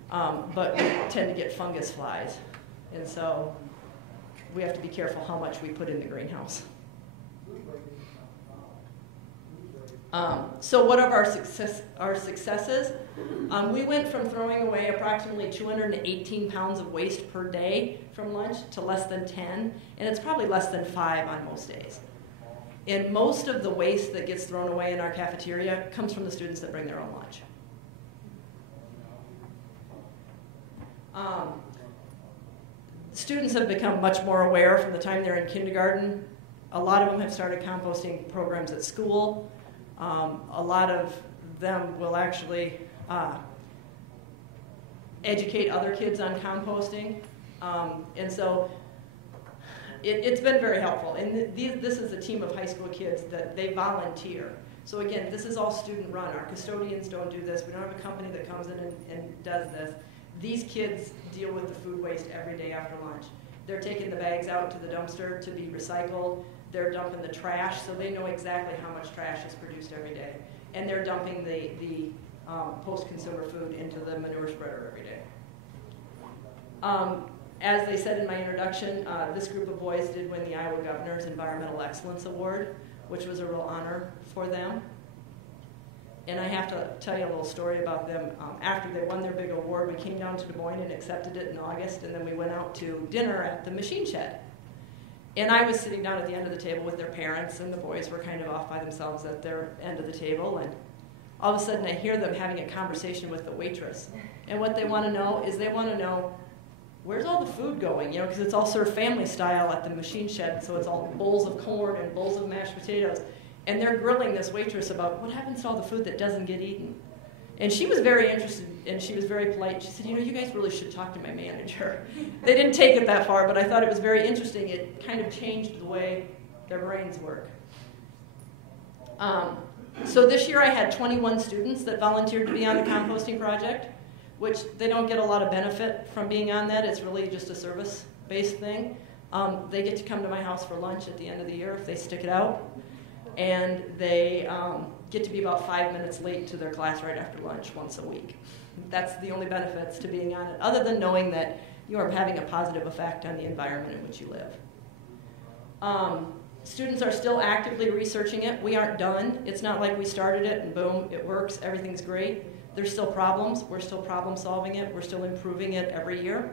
but we tend to get fungus flies. And so we have to be careful how much we put in the greenhouse. So what are our successes? We went from throwing away approximately 218 pounds of waste per day from lunch to less than 10, and it's probably less than 5 on most days. And most of the waste that gets thrown away in our cafeteria comes from the students that bring their own lunch. Students have become much more aware from the time they're in kindergarten. A lot of them have started composting programs at school. A lot of them will actually educate other kids on composting. And so it's been very helpful. And this is a team of high school kids that they volunteer. So again, this is all student run. Our custodians don't do this. We don't have a company that comes in and does this. These kids deal with the food waste every day after lunch. They're taking the bags out to the dumpster to be recycled. They're dumping the trash, so they know exactly how much trash is produced every day. And they're dumping the post-consumer food into the manure spreader every day. As they said in my introduction, this group of boys did win the Iowa Governor's Environmental Excellence Award, which was a real honor for them. And I have to tell you a little story about them. After they won their big award, we came down to Des Moines and accepted it in August, and then we went out to dinner at the machine shed. And I was sitting down at the end of the table with their parents, and the boys were kind of off by themselves at their end of the table. And all of a sudden, I hear them having a conversation with the waitress. And what they want to know is they want to know, where's all the food going? You know, because it's all served family style at the machine shed, so it's all bowls of corn and bowls of mashed potatoes. And they're grilling this waitress about what happens to all the food that doesn't get eaten. And she was very interested, and she was very polite. She said, you know, you guys really should talk to my manager. They didn't take it that far, but I thought it was very interesting. It kind of changed the way their brains work. So this year I had 21 students that volunteered to be on the composting project, which they don't get a lot of benefit from being on that. It's really just a service-based thing. They get to come to my house for lunch at the end of the year if they stick it out. And they get to be about 5 minutes late to their class right after lunch once a week. That's the only benefits to being on it, other than knowing that you are having a positive effect on the environment in which you live. Students are still actively researching it. We aren't done. It's not like we started it and boom, it works, everything's great. There's still problems. We're still problem solving it. We're still improving it every year.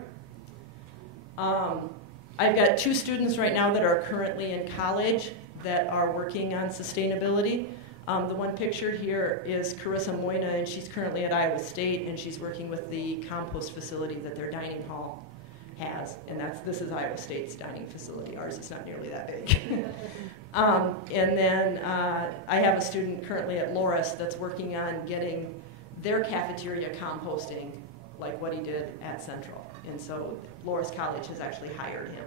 I've got 2 students right now that are currently in college that are working on sustainability. The one pictured here is Carissa Moyna, and she's currently at Iowa State, and she's working with the compost facility that their dining hall has, and this is Iowa State's dining facility. Ours is not nearly that big. And then I have a student currently at Loris that's working on getting their cafeteria composting like what he did at Central. And so Loris College has actually hired him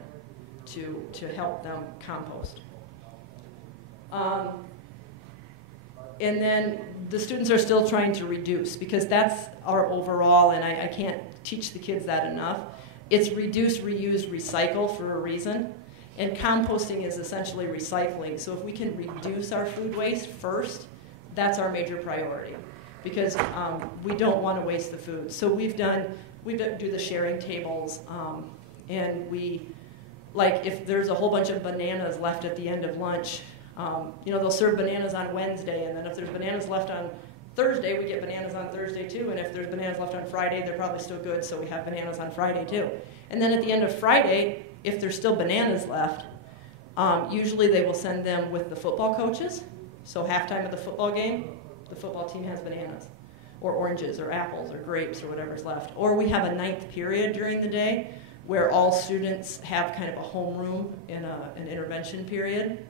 to help them compost. And then the students are still trying to reduce, because that's our overall, and I can't teach the kids that enough. It's reduce, reuse, recycle for a reason. And composting is essentially recycling. So if we can reduce our food waste first, that's our major priority, because we don't want to waste the food. So we do the sharing tables, and like if there's a whole bunch of bananas left at the end of lunch, they'll serve bananas on Wednesday, and then if there's bananas left on Thursday, we get bananas on Thursday too, and if there's bananas left on Friday, they're probably still good, so we have bananas on Friday too. And then at the end of Friday, if there's still bananas left, usually they will send them with the football coaches. So halftime of the football game, the football team has bananas, or oranges, or apples, or grapes, or whatever's left. Or we have a 9th period during the day where all students have kind of a homeroom in an intervention period,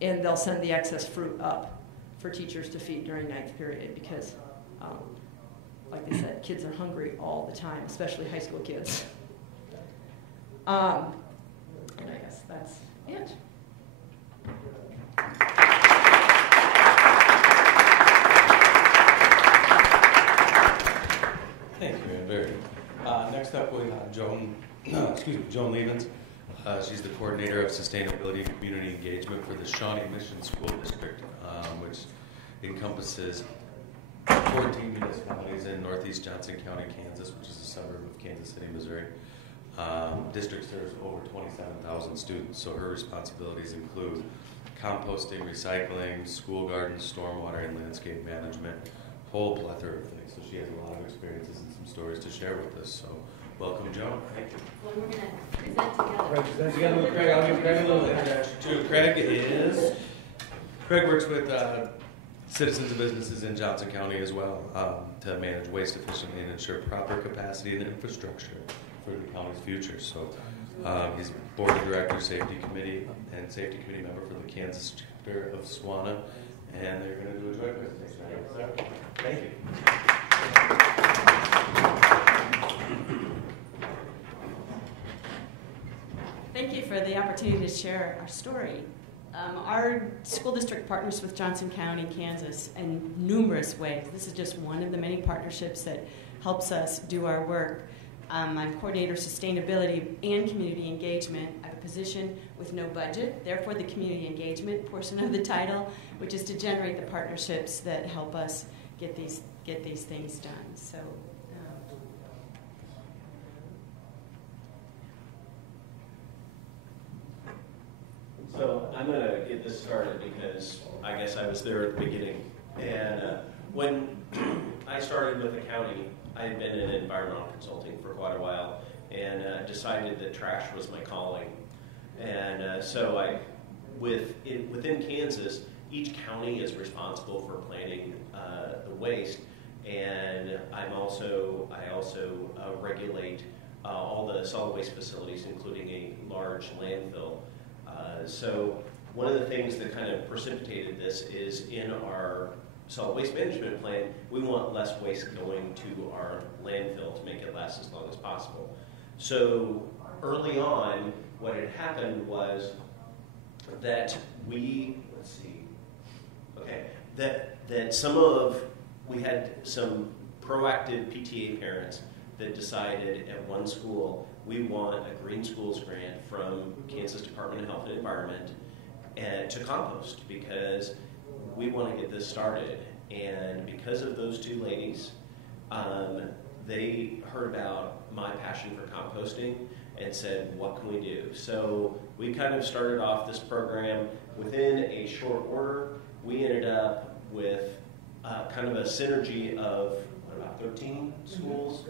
and they'll send the excess fruit up for teachers to feed during 9th period, because, like I said, kids are hungry all the time, especially high school kids. And I guess that's it. Thank you, Barry. Next up, we have Joan Leavens. She's the coordinator of sustainability and community engagement for the Shawnee Mission School District, which encompasses 14 municipalities in northeast Johnson County, Kansas, which is a suburb of Kansas City, Missouri. District serves over 27,000 students, so her responsibilities include composting, recycling, school gardens, stormwater, and landscape management, whole plethora of things. So she has a lot of experiences and some stories to share with us. So welcome, Joan. Thank you. Well, we're going to present together. Right, present together with Craig. I'll give Craig a little introduction too. Craig works with citizens and businesses in Johnson County as well to manage waste efficiently and ensure proper capacity and infrastructure for the county's future. So he's board of director, safety committee, and safety committee member for the Kansas chapter of SWANA, and they're going to do a joint presentation. Thank you. Thank you for the opportunity to share our story. Our school district partners with Johnson County, Kansas in numerous ways. This is just one of the many partnerships that helps us do our work. I'm coordinator sustainability and community engagement. I have a position with no budget, therefore the community engagement portion of the title, which is to generate the partnerships that help us get these things done. So I'm going to get this started because I guess I was there at the beginning. And when I started with the county, I had been in environmental consulting for quite a while and decided that trash was my calling. And so within Kansas, each county is responsible for planning the waste, and I also regulate all the solid waste facilities, including a large landfill. So one of the things that kind of precipitated this is in our solid waste management plan, we want less waste going to our landfill to make it last as long as possible. So early on, what had happened was that we had some proactive PTA parents that decided at one school we want a Green Schools grant from Kansas Department of Health and Environment to compost because we want to get this started. And because of those two ladies, they heard about my passion for composting and said, what can we do? So we kind of started off this program. Within a short order, we ended up with kind of a synergy of, what, about 13 schools?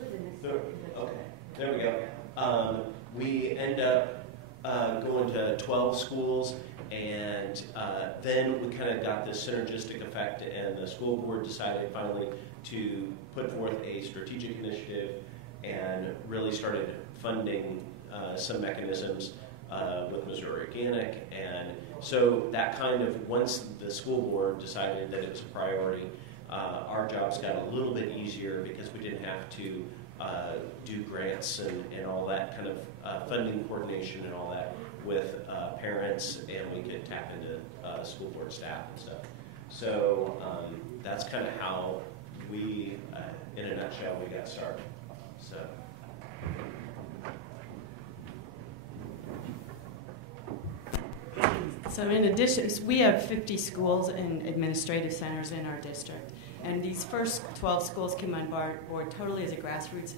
Okay, there we go. We end up going to 12 schools, and then we kind of got this synergistic effect, and the school board decided finally to put forth a strategic initiative and really started funding some mechanisms with Missouri Organic. And so that kind of, once the school board decided that it was a priority, our jobs got a little bit easier because we didn't have to do grants and all that kind of funding coordination and all that with parents, and we could tap into school board staff and stuff. So that's kind of how we, in a nutshell, we got started. So in addition, we have 50 schools and administrative centers in our district. And these first 12 schools came on board totally as a grassroots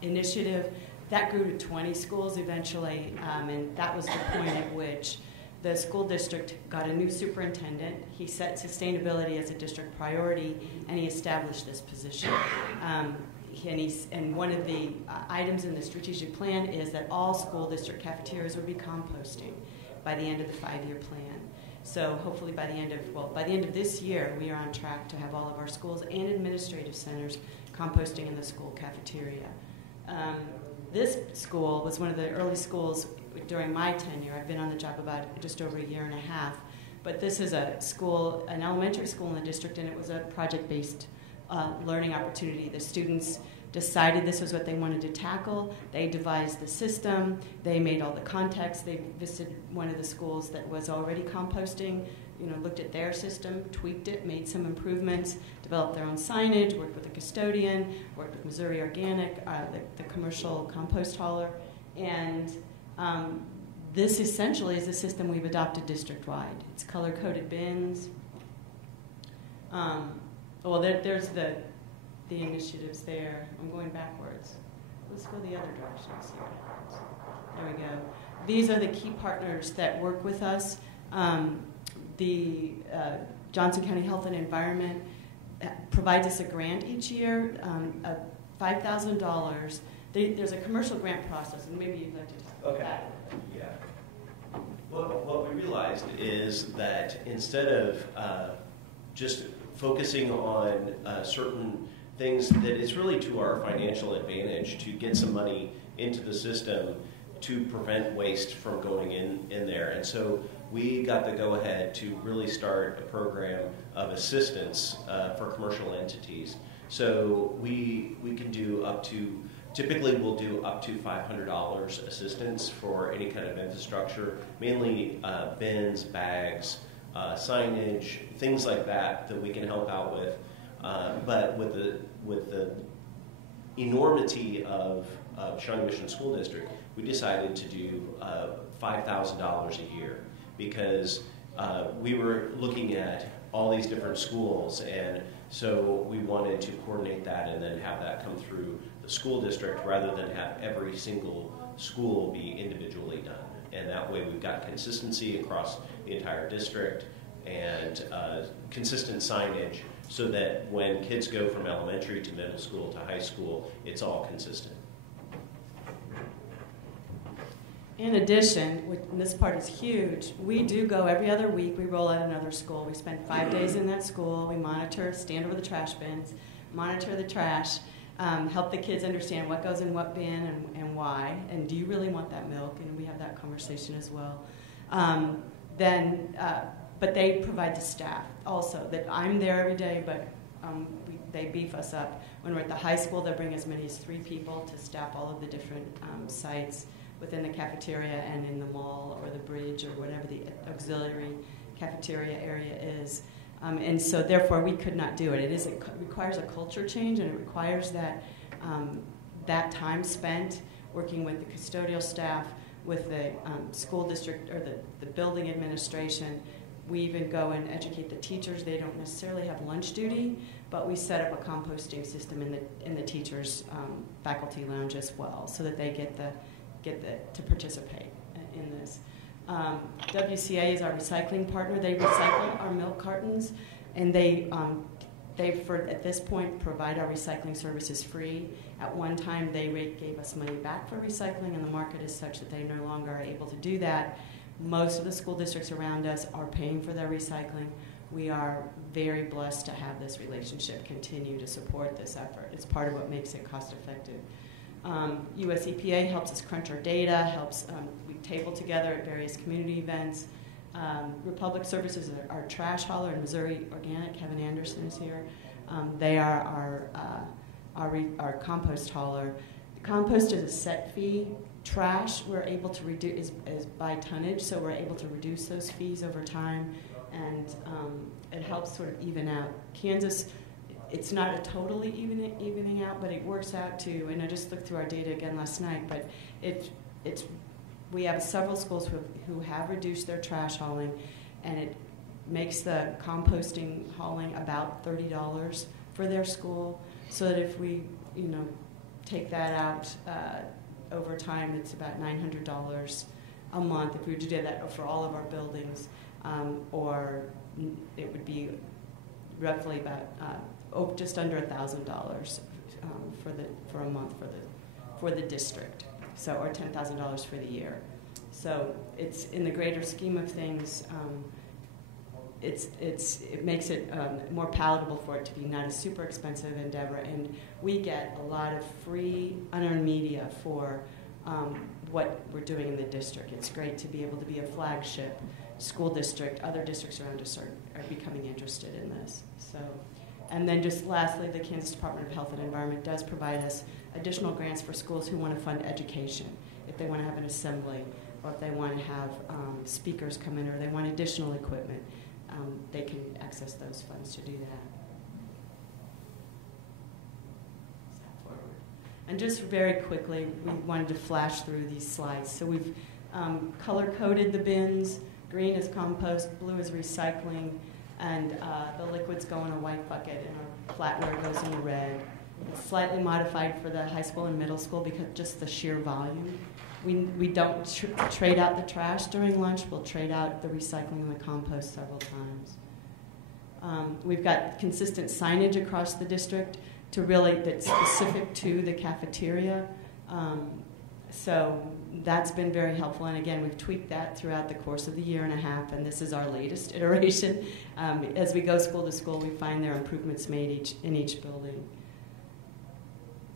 initiative. That grew to 20 schools eventually, and that was the point at which the school district got a new superintendent. He set sustainability as a district priority, and he established this position. And one of the items in the strategic plan is that all school district cafeterias would be composting by the end of the 5-year plan. So hopefully by the end of this year, we are on track to have all of our schools and administrative centers composting in the school cafeteria. This school was one of the early schools during my tenure. I've been on the job about just over a year and a half. But this is a school, an elementary school in the district, and it was a project-based learning opportunity. The students decided this was what they wanted to tackle. They devised the system. They made all the contacts. They visited one of the schools that was already composting, looked at their system, tweaked it, made some improvements, developed their own signage, worked with a custodian, worked with Missouri Organic, the commercial compost hauler. And this essentially is the system we've adopted district-wide. It's color-coded bins. There's the initiatives there. I'm going backwards. Let's go the other direction and see what happens. There we go. These are the key partners that work with us. The Johnson County Health and Environment provides us a grant each year of $5,000. There's a commercial grant process, and maybe you'd like to talk about that. Yeah. Well, what we realized is that instead of just focusing on certain things, that it's really to our financial advantage to get some money into the system to prevent waste from going in there. And so we got the go-ahead to really start a program of assistance for commercial entities. So we can do up to, typically we'll do up to $500 assistance for any kind of infrastructure, mainly bins, bags, signage, things like that we can help out with. But with the enormity of Shawnee Mission School District, we decided to do $5,000 a year because we were looking at all these different schools, and so we wanted to coordinate that and then have that come through the school district rather than have every single school be individually done. And that way we've got consistency across the entire district and consistent signage so that when kids go from elementary to middle school to high school, it's all consistent. In addition, and this part is huge, we do go every other week. We roll out another school. We spend 5 days in that school. We monitor, stand over the trash bins, monitor the trash, help the kids understand what goes in what bin and why, and do you really want that milk? And we have that conversation as well. But they provide the staff also. That I'm there every day, but they beef us up. When we're at the high school, they bring as many as 3 people to staff all of the different sites within the cafeteria and in the mall or the bridge or whatever the auxiliary cafeteria area is. And so therefore we could not do it. It requires a culture change, and it requires that time spent working with the custodial staff, with the school district or the building administration, We even go and educate the teachers. They don't necessarily have lunch duty, but we set up a composting system in the teachers' faculty lounge as well, so that they get to participate in this. WCA is our recycling partner. They recycle our milk cartons, and they at this point provide our recycling services free. At one time, they gave us money back for recycling, and the market is such that they no longer are able to do that. Most of the school districts around us are paying for their recycling. We are very blessed to have this relationship continue to support this effort. It's part of what makes it cost effective. US EPA helps us crunch our data, we table together at various community events. Republic Services is our trash hauler in Missouri Organic. Kevin Anderson is here. They are our compost hauler. Compost is a set fee. Trash, we're able to reduce, is by tonnage, so we're able to reduce those fees over time, and it helps sort of even out. Kansas, it's not a totally evening out, but it works out to, and I just looked through our data again last night, but we have several schools who have reduced their trash hauling, and it makes the composting hauling about $30 for their school, so that if we, take that out over time, it's about $900 a month if we were to do that for all of our buildings, or it would be roughly about just under $1,000 for a month for the district. So, or $10,000 for the year. So it's, in the greater scheme of things, it makes it more palatable for it to be not a super expensive endeavor, and we get a lot of free unearned media for what we're doing in the district. It's great to be able to be a flagship school district. Other districts around us are becoming interested in this. So, and then just lastly, the Kansas Department of Health and Environment does provide us additional grants for schools who want to fund education, if they want to have an assembly, or if they want to have speakers come in, or they want additional equipment. They can access those funds to do that. And just very quickly, we wanted to flash through these slides. So we've color-coded the bins. Green is compost, blue is recycling, and the liquids go in a white bucket, and our flatware goes in the red. It's slightly modified for the high school and middle school because just the sheer volume. We don't trade out the trash during lunch. We'll trade out the recycling and the compost several times. We've got consistent signage across the district that's specific to the cafeteria. So that's been very helpful. And again, we've tweaked that throughout the course of the year and a half, and this is our latest iteration. As we go school to school, we find there are improvements made in each building.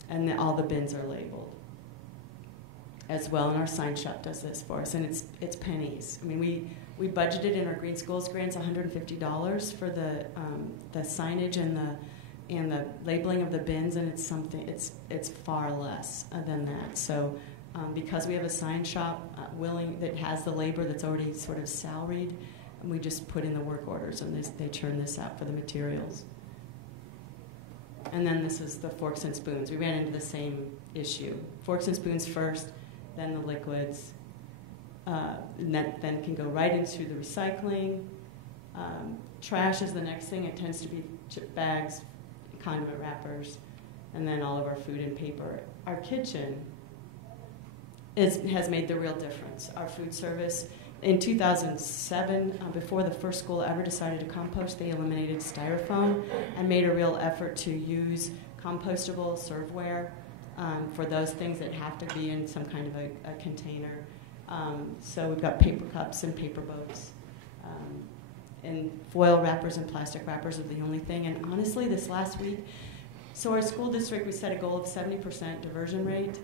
And all the bins are labeled as well, and our sign shop does this for us, and it's pennies. I mean, we budgeted in our Green Schools grants $150 for the signage and the labeling of the bins, and it's far less than that. So because we have a sign shop that has the labor that's already sort of salaried, and we just put in the work orders, and they churn this out for the materials. And then this is the forks and spoons. We ran into the same issue. Forks and spoons first, then the liquids, and that then can go right into the recycling. Trash is the next thing. It tends to be chip bags, condiment wrappers, and then all of our food and paper. Our kitchen has made the real difference. Our food service, in 2007, before the first school ever decided to compost, they eliminated styrofoam and made a real effort to use compostable serveware for those things that have to be in some kind of a container. So we've got paper cups and paper boats. And foil wrappers and plastic wrappers are the only thing. And honestly, this last week, so our school district, we set a goal of 70% diversion rate.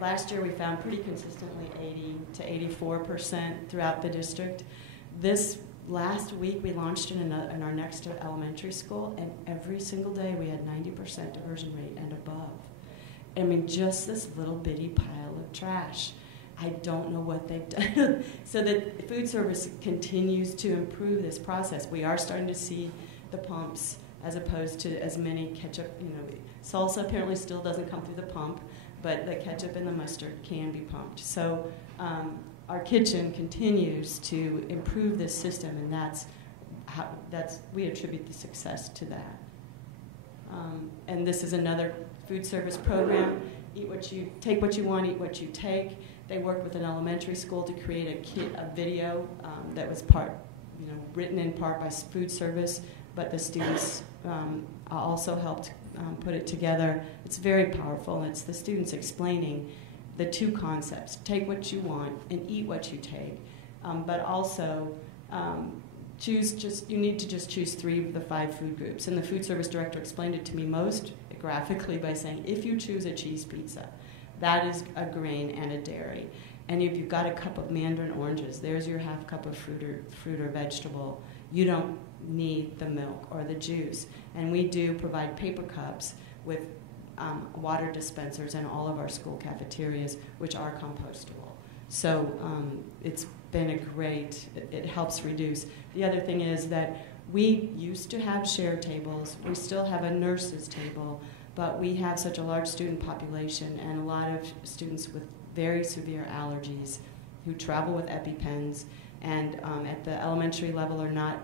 Last year, we found pretty consistently 80 to 84% throughout the district. This last week, we launched in our next elementary school, and every single day we had 90% diversion rate and above. I mean, just this little bitty pile of trash. I don't know what they've done. So that food service continues to improve this process. We are starting to see the pumps as opposed to as many ketchup. Salsa apparently still doesn't come through the pump, but the ketchup and the mustard can be pumped. So our kitchen continues to improve this system, and we attribute the success to that. And this is another food service program. Take what you want, eat what you take. They worked with an elementary school to create a video that was written in part by food service, but the students also helped put it together. It's very powerful, and it's the students explaining the two concepts: take what you want and eat what you take, but also you need to just choose 3 of the 5 food groups. And the food service director explained it to me most graphically by saying, if you choose a cheese pizza, that is a grain and a dairy. And if you've got a cup of mandarin oranges, there's your half cup of fruit or vegetable. You don't need the milk or the juice. And we do provide paper cups with water dispensers in all of our school cafeterias, which are compostable. So it's been it helps reduce. The other thing is that we used to have share tables. We still have a nurse's table, but we have such a large student population and a lot of students with very severe allergies who travel with EpiPens and at the elementary level are not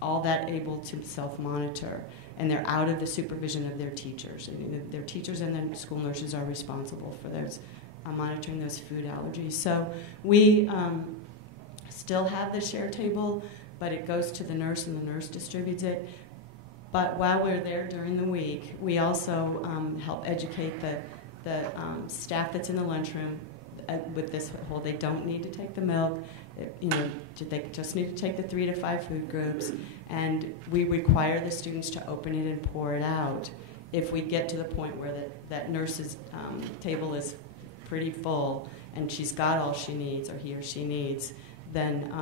all that able to self-monitor, and they're out of the supervision of their teachers. Their teachers and then school nurses are responsible for those monitoring those food allergies. So we still have the share table, but it goes to the nurse and the nurse distributes it. But while we're there during the week, we also help educate the staff that's in the lunchroom with this whole, they don't need to take the milk. They just need to take the 3 to 5 food groups, and we require the students to open it and pour it out. If we get to the point where that nurse's table is pretty full and she's got all she needs, or he or she needs, then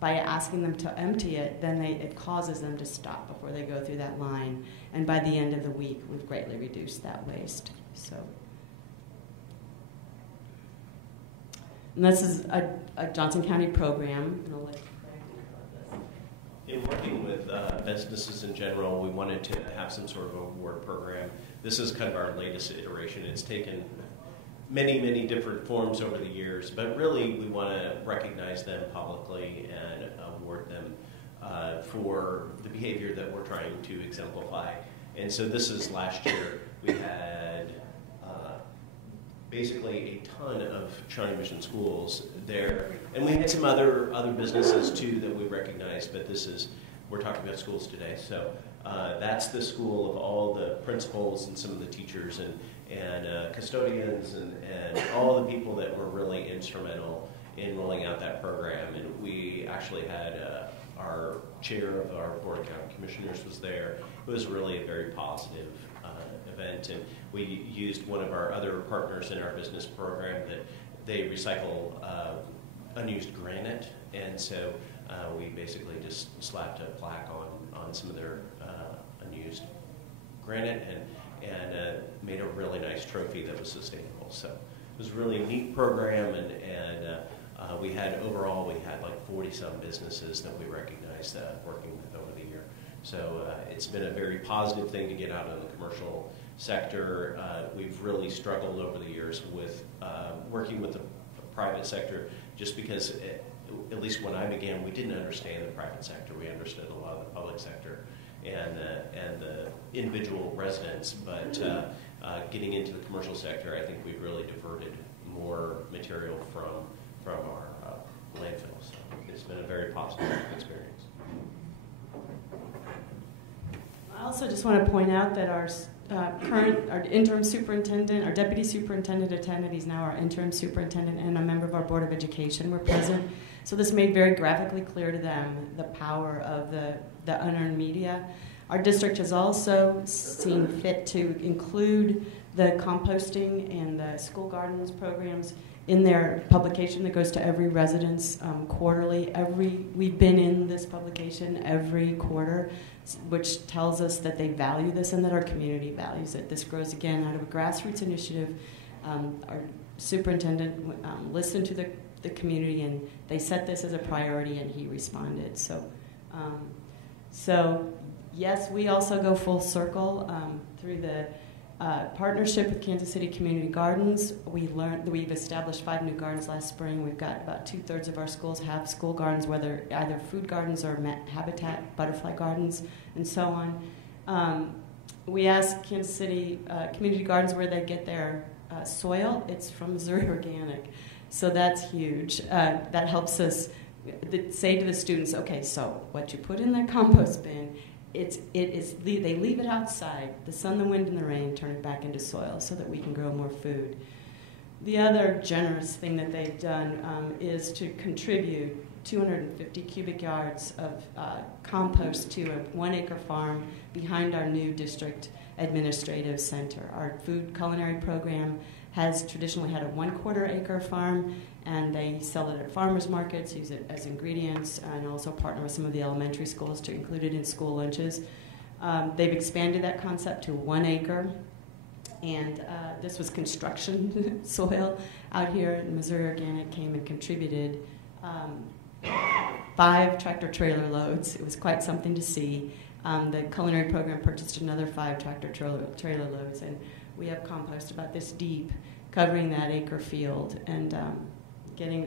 by asking them to empty it, then it causes them to stop before they go through that line. And by the end of the week, we've greatly reduced that waste. And this is a Johnson County program. And I'll let Craig talk about this. In working with businesses in general, we wanted to have some sort of award program. This is kind of our latest iteration. It's taken many, many different forms over the years, but really we want to recognize them publicly and award them for the behavior that we're trying to exemplify. And so this is last year. We had basically a ton of Shawnee Mission schools there, and we had some other businesses too that we recognized, but we're talking about schools today. So that's the school of all the principals and some of the teachers and custodians and all the people that were really instrumental in rolling out that program. And we actually had our chair of our Board of County Commissioners was there. It was really a very positive event, and we used one of our other partners in our business program that they recycle unused granite, and so we basically just slapped a plaque on some of their unused granite and made a really nice trophy that was sustainable. So it was a really neat program, and we had like 40-some businesses that we recognized working with over the year. So it's been a very positive thing to get out in the commercial sector. We've really struggled over the years with working with the private sector, just because at least when I began, we didn't understand the private sector. We understood a lot of the public sector and the individual residents, but getting into the commercial sector, I think we've really diverted more material from our landfill. So it's been a very positive experience. I also just want to point out that our interim superintendent, our deputy superintendent attended. He's now our interim superintendent, and a member of our Board of Education were present. So this made very graphically clear to them the power of the unearned media. Our district has also seen fit to include the composting and the school gardens programs in their publication that goes to every residence quarterly. We've been in this publication every quarter, which tells us that they value this and that our community values it. This grows again out of a grassroots initiative. Our superintendent listened to the community, and they set this as a priority, and he responded. So yes, we also go full circle through Partnership with Kansas City Community Gardens. We've established 5 new gardens last spring. We've got about 2/3 of our schools have school gardens, whether either food gardens or habitat, butterfly gardens, and so on. We asked Kansas City Community Gardens where they get their soil. It's from Missouri Organic, so that's huge. That helps us say to the students, okay, so what you put in the compost bin, they leave it outside, the sun, the wind, and the rain turn it back into soil so that we can grow more food. The other generous thing that they've done is to contribute 250 cubic yards of compost to a 1-acre farm behind our new district administrative center. Our food culinary program has traditionally had a 1/4 acre farm, and they sell it at farmers markets, use it as ingredients, and also partner with some of the elementary schools to include it in school lunches. They've expanded that concept to 1 acre, and this was construction soil out here, and Missouri Organic came and contributed 5 tractor trailer loads. It was quite something to see. The culinary program purchased another 5 tractor trailer loads, and we have compost about this deep covering that acre field, and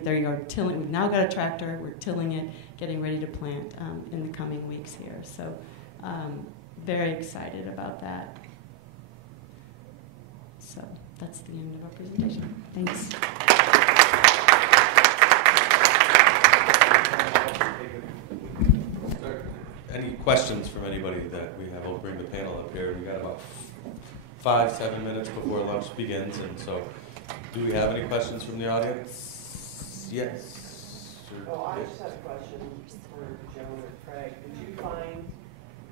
there you are, tilling. We've now got a tractor, we're tilling it, getting ready to plant in the coming weeks here. So very excited about that. So that's the end of our presentation. Thanks. Any questions from anybody that we have? We'll bring the panel up here. We've got about 5-7 minutes before lunch begins, and so do we have any questions from the audience? Yes. Oh, I just have a question for Joan or Craig. Did you find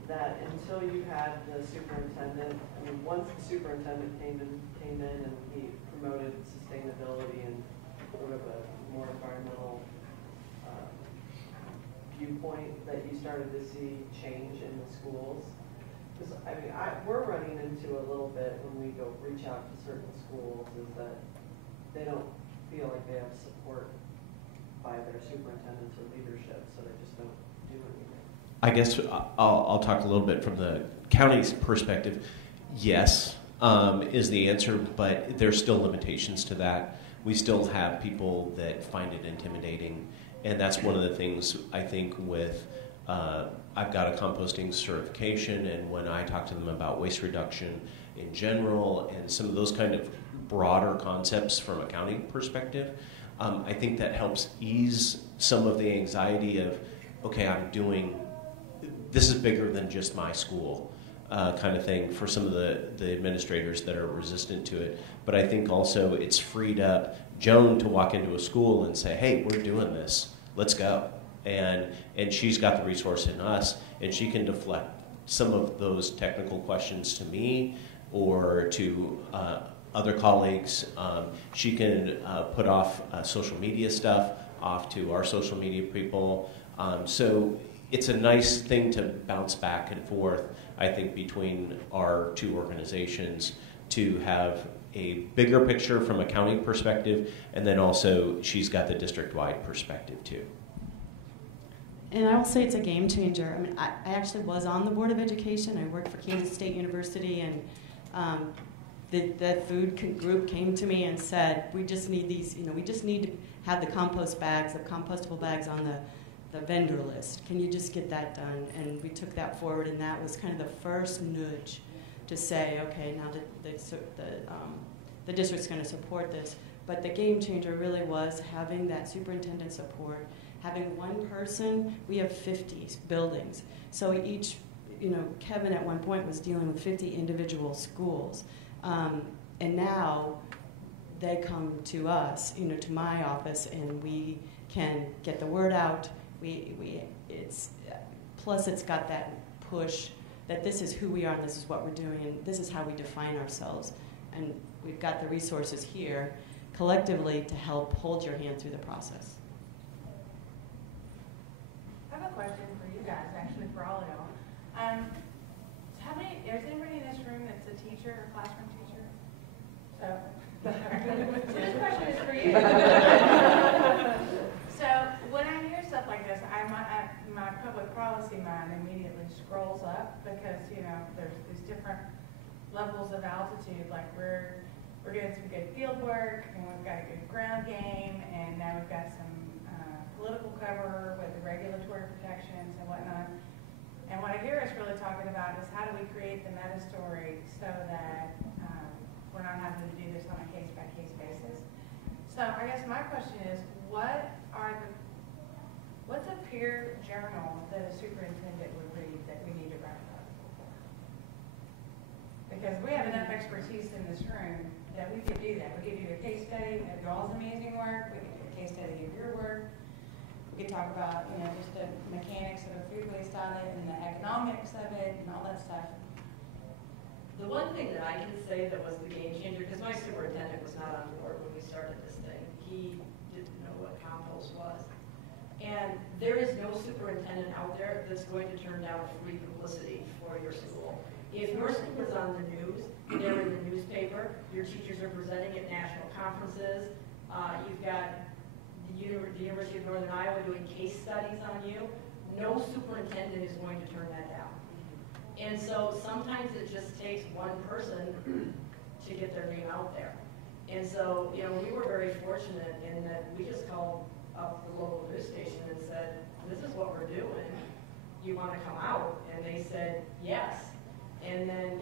that until you had the superintendent, once the superintendent came in and he promoted sustainability and sort of a more environmental viewpoint, that you started to see change in the schools? Because we're running into a little bit when we go reach out to certain schools is that they don't feel like they have support by their superintendents or leadership, so they just don't do anything. I guess I'll talk a little bit from the county's perspective. Yes, is the answer, but there's still limitations to that. We still have people that find it intimidating, and that's one of the things I think with I've got a composting certification, and when I talk to them about waste reduction in general and some of those kind of broader concepts from a county perspective, I think that helps ease some of the anxiety of, okay, this is bigger than just my school kind of thing for some of the administrators that are resistant to it. But I think also it's freed up Joan to walk into a school and say, hey, we're doing this, let's go. And she's got the resource in us, and she can deflect some of those technical questions to me or to other colleagues. She can put off social media stuff off to our social media people. So it's a nice thing to bounce back and forth, I think, between our two organizations to have a bigger picture from a county perspective, and then also she's got the district-wide perspective too. And I will say it's a game changer. I actually was on the Board of Education. I worked for Kansas State University, and the food group came to me and said, we just need these, we just need to have the compost bags, the compostable bags on the vendor list. Can you just get that done? And we took that forward, and that was kind of the first nudge to say, okay, now the district's going to support this. But the game changer really was having that superintendent support, having one person. We have 50 buildings. So each, Kevin at one point was dealing with 50 individual schools. And now they come to us, to my office, and we can get the word out. Plus it's got that push that this is who we are and this is what we're doing and this is how we define ourselves. And we've got the resources here collectively to help hold your hand through the process. I have a question for you guys, actually, for all of y'all. Is anybody in this room that's a teacher or classroom teacher? So this question is for you. So when I hear stuff like this, my public policy mind immediately scrolls up because, there's these different levels of altitude. Like we're doing some good field work, and we've got a good ground game, and now we've got some political cover with the regulatory protections and whatnot. And what I hear us really talking about is how do we create the meta story so that we're not having to do this on a case-by-case basis. So I guess my question is, what's a peer journal that a superintendent would read that we need to write up? Because we have enough expertise in this room that we could do that. We could do a case study of y'all's amazing work. We could do a case study of your work. We could talk about, just the mechanics of a food waste audit and the economics of it and all that stuff. The one thing that I can say that was the game changer, because my superintendent was not on board when we started this thing. He didn't know what compost was. And there is no superintendent out there that's going to turn down free publicity for your school. If your school is on the news, they're in the newspaper, your teachers are presenting at national conferences, you've got the University of Northern Iowa doing case studies on you, no superintendent is going to turn that down. And so sometimes it just takes one person to get their name out there. And so, we were very fortunate in that we just called up the local news station and said, this is what we're doing. You want to come out? And they said, yes. And then,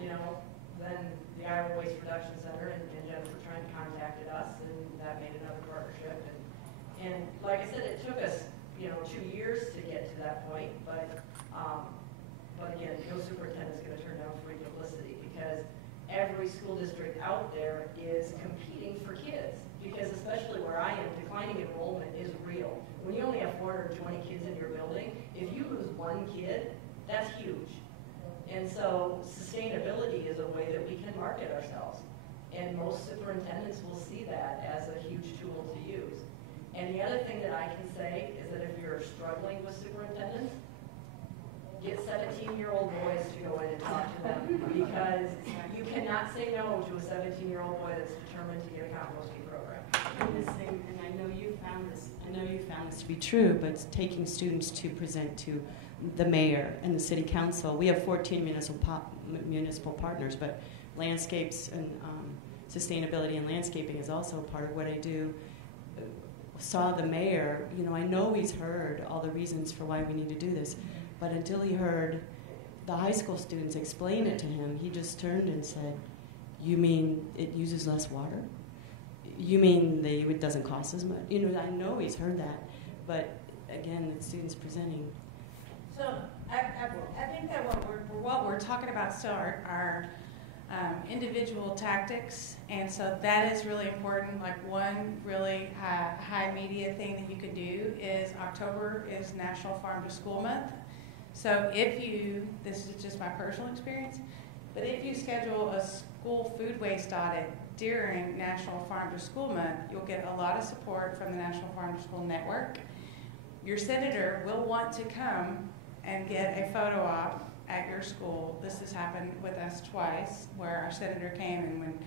then the Iowa Waste Production Center and Jennifer Trent contacted us, and that made another partnership. And like I said, it took us, 2 years to get to that point, but again, no superintendent is going to turn down free publicity because every school district out there is competing for kids. Because especially where I am, declining enrollment is real. When you only have 420 kids in your building, if you lose one kid, that's huge. And so sustainability is a way that we can market ourselves. And most superintendents will see that as a huge tool to use. And the other thing that I can say is that if you're struggling with superintendents, get 17-year-old boys to go in and talk to them because you cannot say no to a 17-year-old boy that's determined to get a composting program. And I know you found this to be true, but it's taking students to present to the mayor and the city council. We have 14 municipal partners, but landscapes and sustainability and landscaping is also part of what I do. Saw the mayor, I know he's heard all the reasons for why we need to do this, but until he heard the high school students explain it to him, he just turned and said, you mean it uses less water? You mean it doesn't cost as much? I know he's heard that, but again, the students presenting. So I think that what we're talking about still are individual tactics, and so that is really important. Like one really high media thing that you could do is October is National Farm to School Month. So this is just my personal experience, but if you schedule a school food waste audit during National Farm to School Month, you'll get a lot of support from the National Farm to School Network. Your senator will want to come and get a photo op at your school. This has happened with us twice, where our senator came and when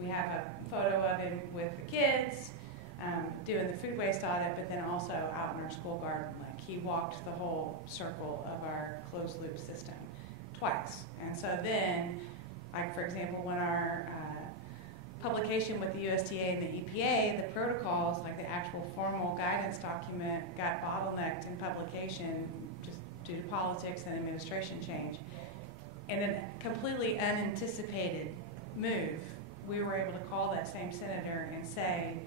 we have a photo of him with the kids doing the food waste audit, but then also out in our school garden. Like he walked the whole circle of our closed loop system twice. And so then, like for example, when our publication with the USDA and the EPA, the protocols, like the actual formal guidance document, got bottlenecked in publication just due to politics and administration change. In a completely unanticipated move, we were able to call that same senator and say,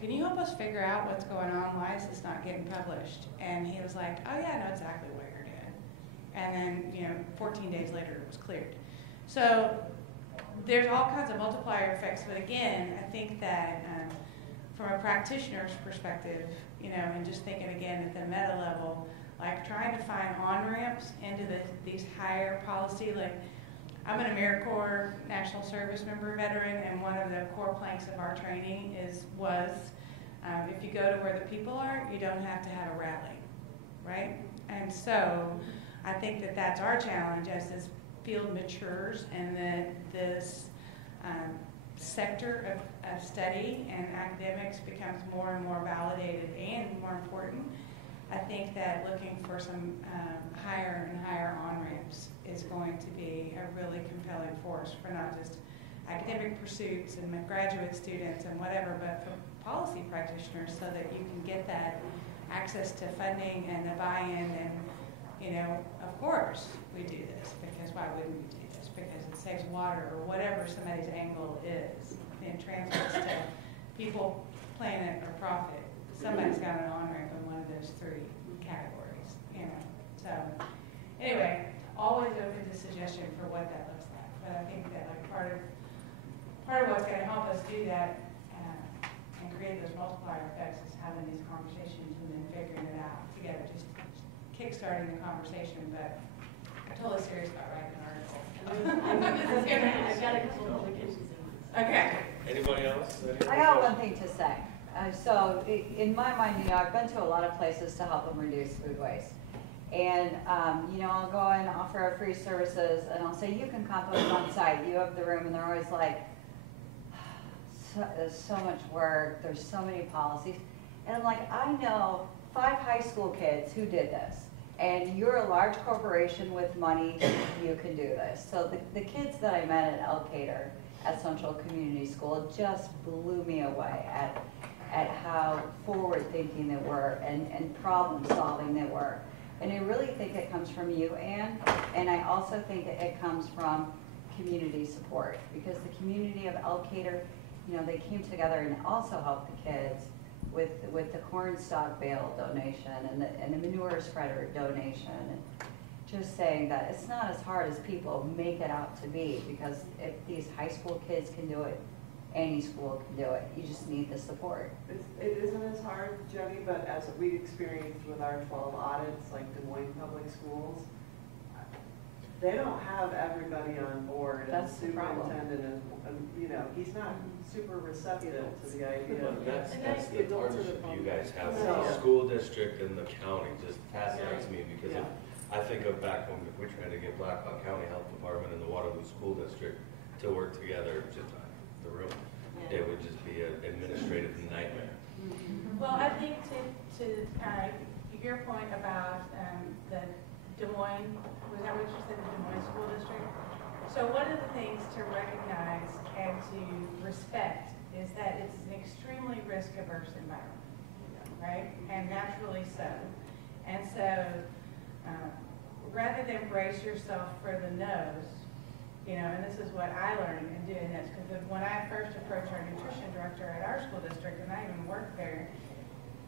can you help us figure out what's going on? Why is this not getting published? And he was like, oh yeah, I know exactly what you're doing. And then, 14 days later, it was cleared. So there's all kinds of multiplier effects, but again, I think that from a practitioner's perspective, and just thinking again at the meta level, like trying to find on-ramps into these higher policy, like I'm an AmeriCorps National Service member veteran, and one of the core planks of our training was if you go to where the people are, you don't have to have a rally, right? And so I think that that's our challenge as this field matures and that this sector of study and academics becomes more and more validated and more important. I think that looking for some higher and higher on-ramps is going to be a really compelling force for not just academic pursuits and graduate students and whatever, but for policy practitioners, so that you can get that access to funding and the buy-in. And, you know, of course we do this, because why wouldn't we do this? Because it saves water, or whatever somebody's angle is. It translates to people, planet, or profit. Somebody's got an on-ramp in one of those three categories, you know. So anyway, always open to suggestion for what that looks like. But I think that like part of what's going to help us do that and create those multiplier effects is having these conversations and then figuring it out together, just kickstarting the conversation. But I'm totally serious about writing an article. I've got a couple of publications in mind. Okay. Anybody else? I got one thing to say. So in my mind, you know, I've been to a lot of places to help them reduce food waste. And, you know, I'll go and offer our free services, and I'll say, you can compost on site. You have the room. And they're always like, there's so much work. There's so many policies. And I'm like, I know 5 high school kids who did this. And you're a large corporation with money. You can do this. So the kids that I met at Elkader at Central Community School just blew me away at how forward-thinking they were and problem-solving they were. And I really think it comes from you, Anne, and I also think it comes from community support, because the community of Elkader, you know, they came together and also helped the kids with the corn stalk bale donation and the manure spreader donation, and just saying that it's not as hard as people make it out to be, because if these high school kids can do it, any school can do it. You just need the support. It isn't as hard, Jody, but as we experienced with our 12 audits, like Des Moines Public Schools, they don't have everybody on board. That's the problem. Superintendent, and you know, he's not super receptive to the idea. But that's the partnership you guys have with So- the school district and the county. Just fascinates me, because I think of back when we tried to get Blackhawk County Health Department and the Waterloo School District to work together, just the room. It would just be an administrative nightmare. Well, I think to your point about the Des Moines, was that what you said, the Des Moines School District? So one of the things to recognize and to respect is that it's an extremely risk-averse environment, right? And naturally so. And so rather than brace yourself for the nose, you know, and this is what I learned in doing this, because when I first approached our nutrition director at our school district, and I even worked there,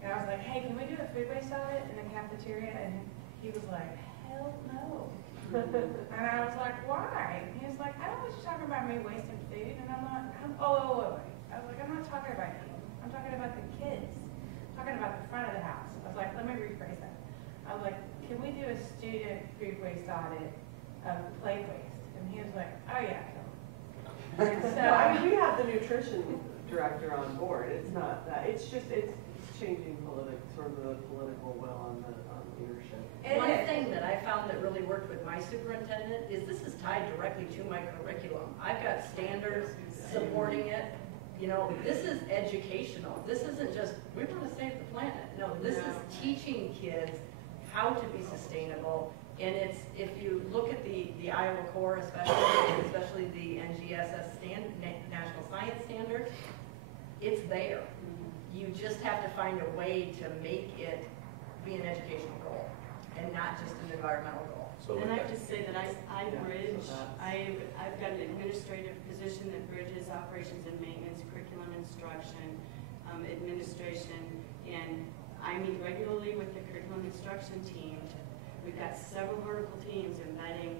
and I was like, hey, can we do a food waste audit in the cafeteria? And he was like, hell no. And I was like, why? And he was like, I don't want you talking about me wasting food. And I'm not, wait. I was like, I'm not talking about you. I'm talking about the kids. I'm talking about the front of the house. I was like, let me rephrase that. I was like, can we do a student food waste audit of plate waste? And he was like, oh yeah. So I mean, we have the nutrition director on board. It's not that. It's just it's changing sort of the political will on leadership. One thing that I found that really worked with my superintendent is this is tied directly to my curriculum. I've got standards supporting it. You know, this is educational. This isn't just, we want to save the planet. No, this is teaching kids how to be sustainable. And it's, if you look at the Iowa Core especially the NGSS National Science Standards, it's there. You just have to find a way to make it be an educational goal and not just an environmental goal. So And I have to say that I bridge, I've got an administrative position that bridges operations and maintenance, curriculum instruction, administration, and I meet regularly with the curriculum instruction team. We've got several vertical teams embedding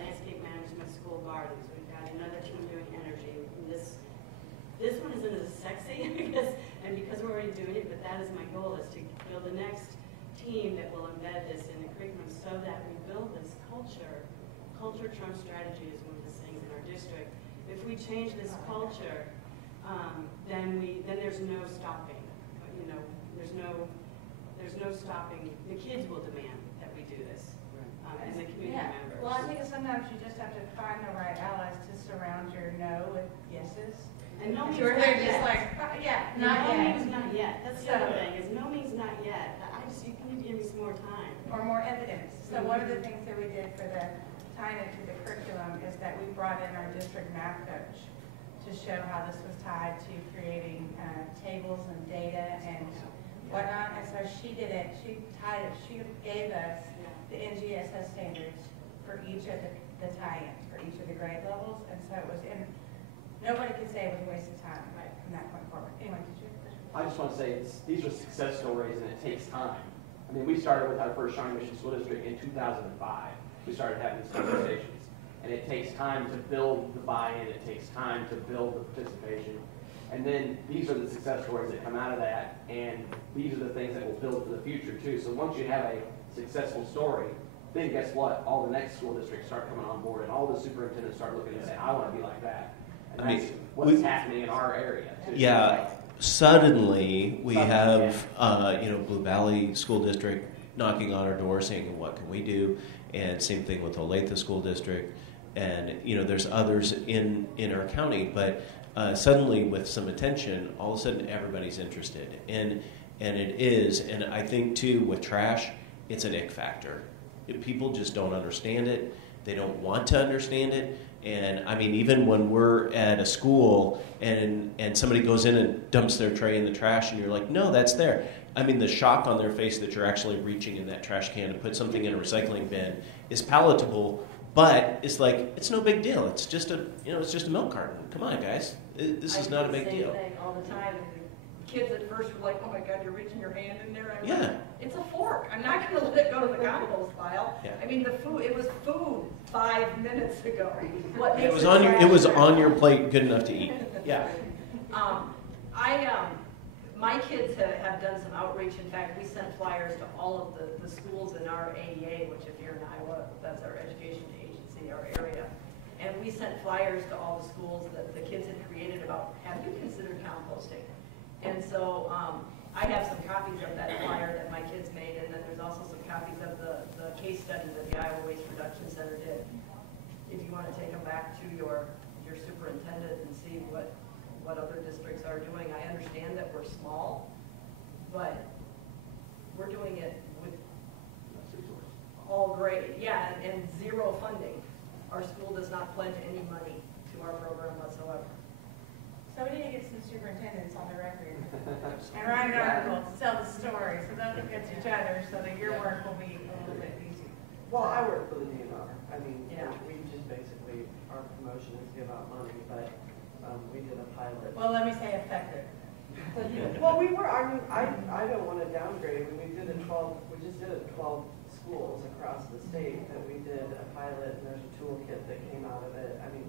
landscape management, school gardens. We've got another team doing energy. And this one isn't as sexy because we're already doing it, but that is my goal, is to build the next team that will embed this in the curriculum so that we build this culture. Culture trumps strategy is one of the things in our district. If we change this culture, then there's no stopping. You know, there's no stopping. The kids will demand that we do this as a community members. Well, I think sometimes you just have to find the right allies to surround your no with yeses. And no means Sure, not they're yet. just like, yeah, not No yet. means not yet. That's the other thing, is no means not yet. You need to give me some more time. Or more evidence. So one of the things that we did for the tying it to the curriculum is that we brought in our district math coach to show how this was tied to creating tables and data and whatnot. And so she did it, she gave us the NGSS standards for each of the tie-ins, for each of the grade levels. And so it was nobody could say it was a waste of time from that point forward. Anyway, did you? I just want to say these are success stories and it takes time. I mean, we started with our first Shawnee Mission School District in 2005. We started having these conversations. And it takes time to build the buy-in, it takes time to build the participation. And then these are the success stories that come out of that, and these are the things that will build for the future too. So once you have a successful story, then guess what? All the next school districts start coming on board, and all the superintendents start looking and saying, I want to be like that. And that's what's happening in our area too. Yeah. Suddenly, we have, Blue Valley School District knocking on our door saying, what can we do? And same thing with Olathe School District. And, there's others in our county. But suddenly, with some attention, all of a sudden, everybody's interested. And it is. And I think, too, with trash, it's an ick factor. People just don't understand it. They don't want to understand it. And I mean, even when we're at a school and somebody goes in and dumps their tray in the trash and you're like, no, that's there. I mean, the shock on their face that you're actually reaching in that trash can to put something in a recycling bin is palatable, but it's like, it's no big deal. It's just it's just a milk carton. Come on, guys. This is not a big deal. I do the same thing all the time. Kids at first were like, oh my God, you're reaching your hand in there. Yeah. It's a fork. I'm not going to let it go to the compost pile. Yeah. I mean, it was food 5 minutes ago. What It makes was trash on your plate, good enough to eat. Yeah. My kids have done some outreach. In fact, we sent flyers to all of the schools in our AEA, which if you're in Iowa, that's our education agency, our area. And we sent flyers to all the schools that the kids had created about, have you considered composting? And so I have some copies of that flyer that my kids made, and then there's also some copies of the case study that the Iowa Waste Reduction Center did. If you want to take them back to your superintendent and see what other districts are doing. I understand that we're small, but we're doing it with all grade, and zero funding. Our school does not pledge any money to our program whatsoever. So we need to get some superintendents on the record and write an article to tell the story so they'll look at each other so that your work will be a little bit easier. Well, I work for the DNR. I mean, Yeah. we just basically, our promotion is give out money, but we did a pilot. Well, let me say effective. Well, I don't want to downgrade. We just did it at 12 schools across the state that we did a pilot, and there's a toolkit that came out of it. I mean,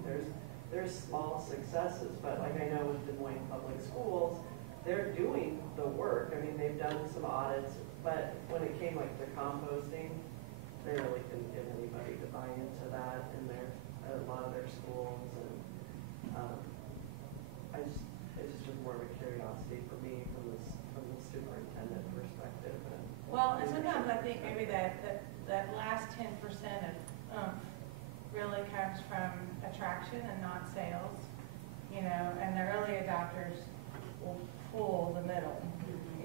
there's small successes, but like I know with Des Moines Public Schools, they're doing the work. I mean, they've done some audits, but when it came like the composting, they really couldn't get anybody to buy into that in a lot of their schools, and it's just more of a curiosity for me from the superintendent perspective. Well, and sometimes I think maybe that last 10% of really comes from attraction and not sales, and the early adopters will pull the middle,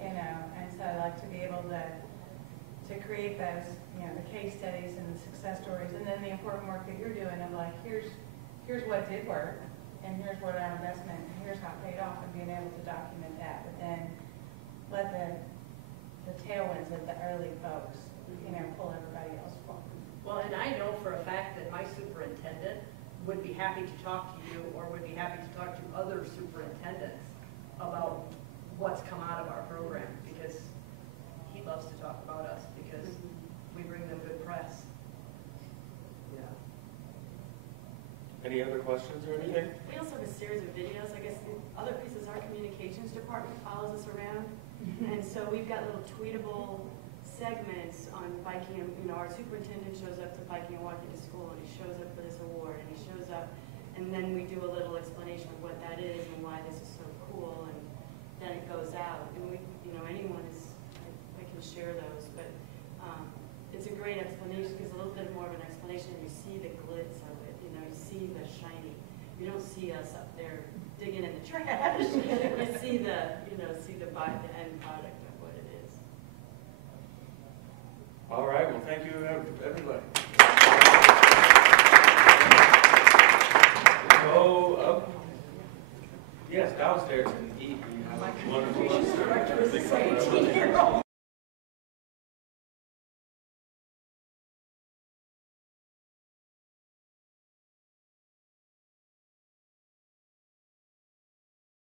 and so I like to be able to create those, the case studies and the success stories, and then the important work that you're doing of like, here's what did work, and here's what our investment, and here's how it paid off, and being able to document that, but then let the tailwinds of the early folks, pull everybody else forward. Well, and I know for a fact that my superintendent would be happy to talk to you or would be happy to talk to other superintendents about what's come out of our program, because he loves to talk about us because we bring them good press. Yeah. Any other questions or anything? We also have a series of videos. I guess the other piece is our communications department follows us around. And so we've got little tweetable segments on biking. Our superintendent shows up to biking and walking to school, and he shows up for this award, and he shows up, and then we do a little explanation of what that is and why this is so cool, and then it goes out. And we, anyone is, I can share those, but it's a great explanation, because a little bit more of an explanation, you see the glitz of it, you see the shiny. You don't see us up there digging in the trash, you see the the end product of what it is. All right, well, thank you, everybody. Go up, yes, downstairs and eat. We have a wonderful lunch.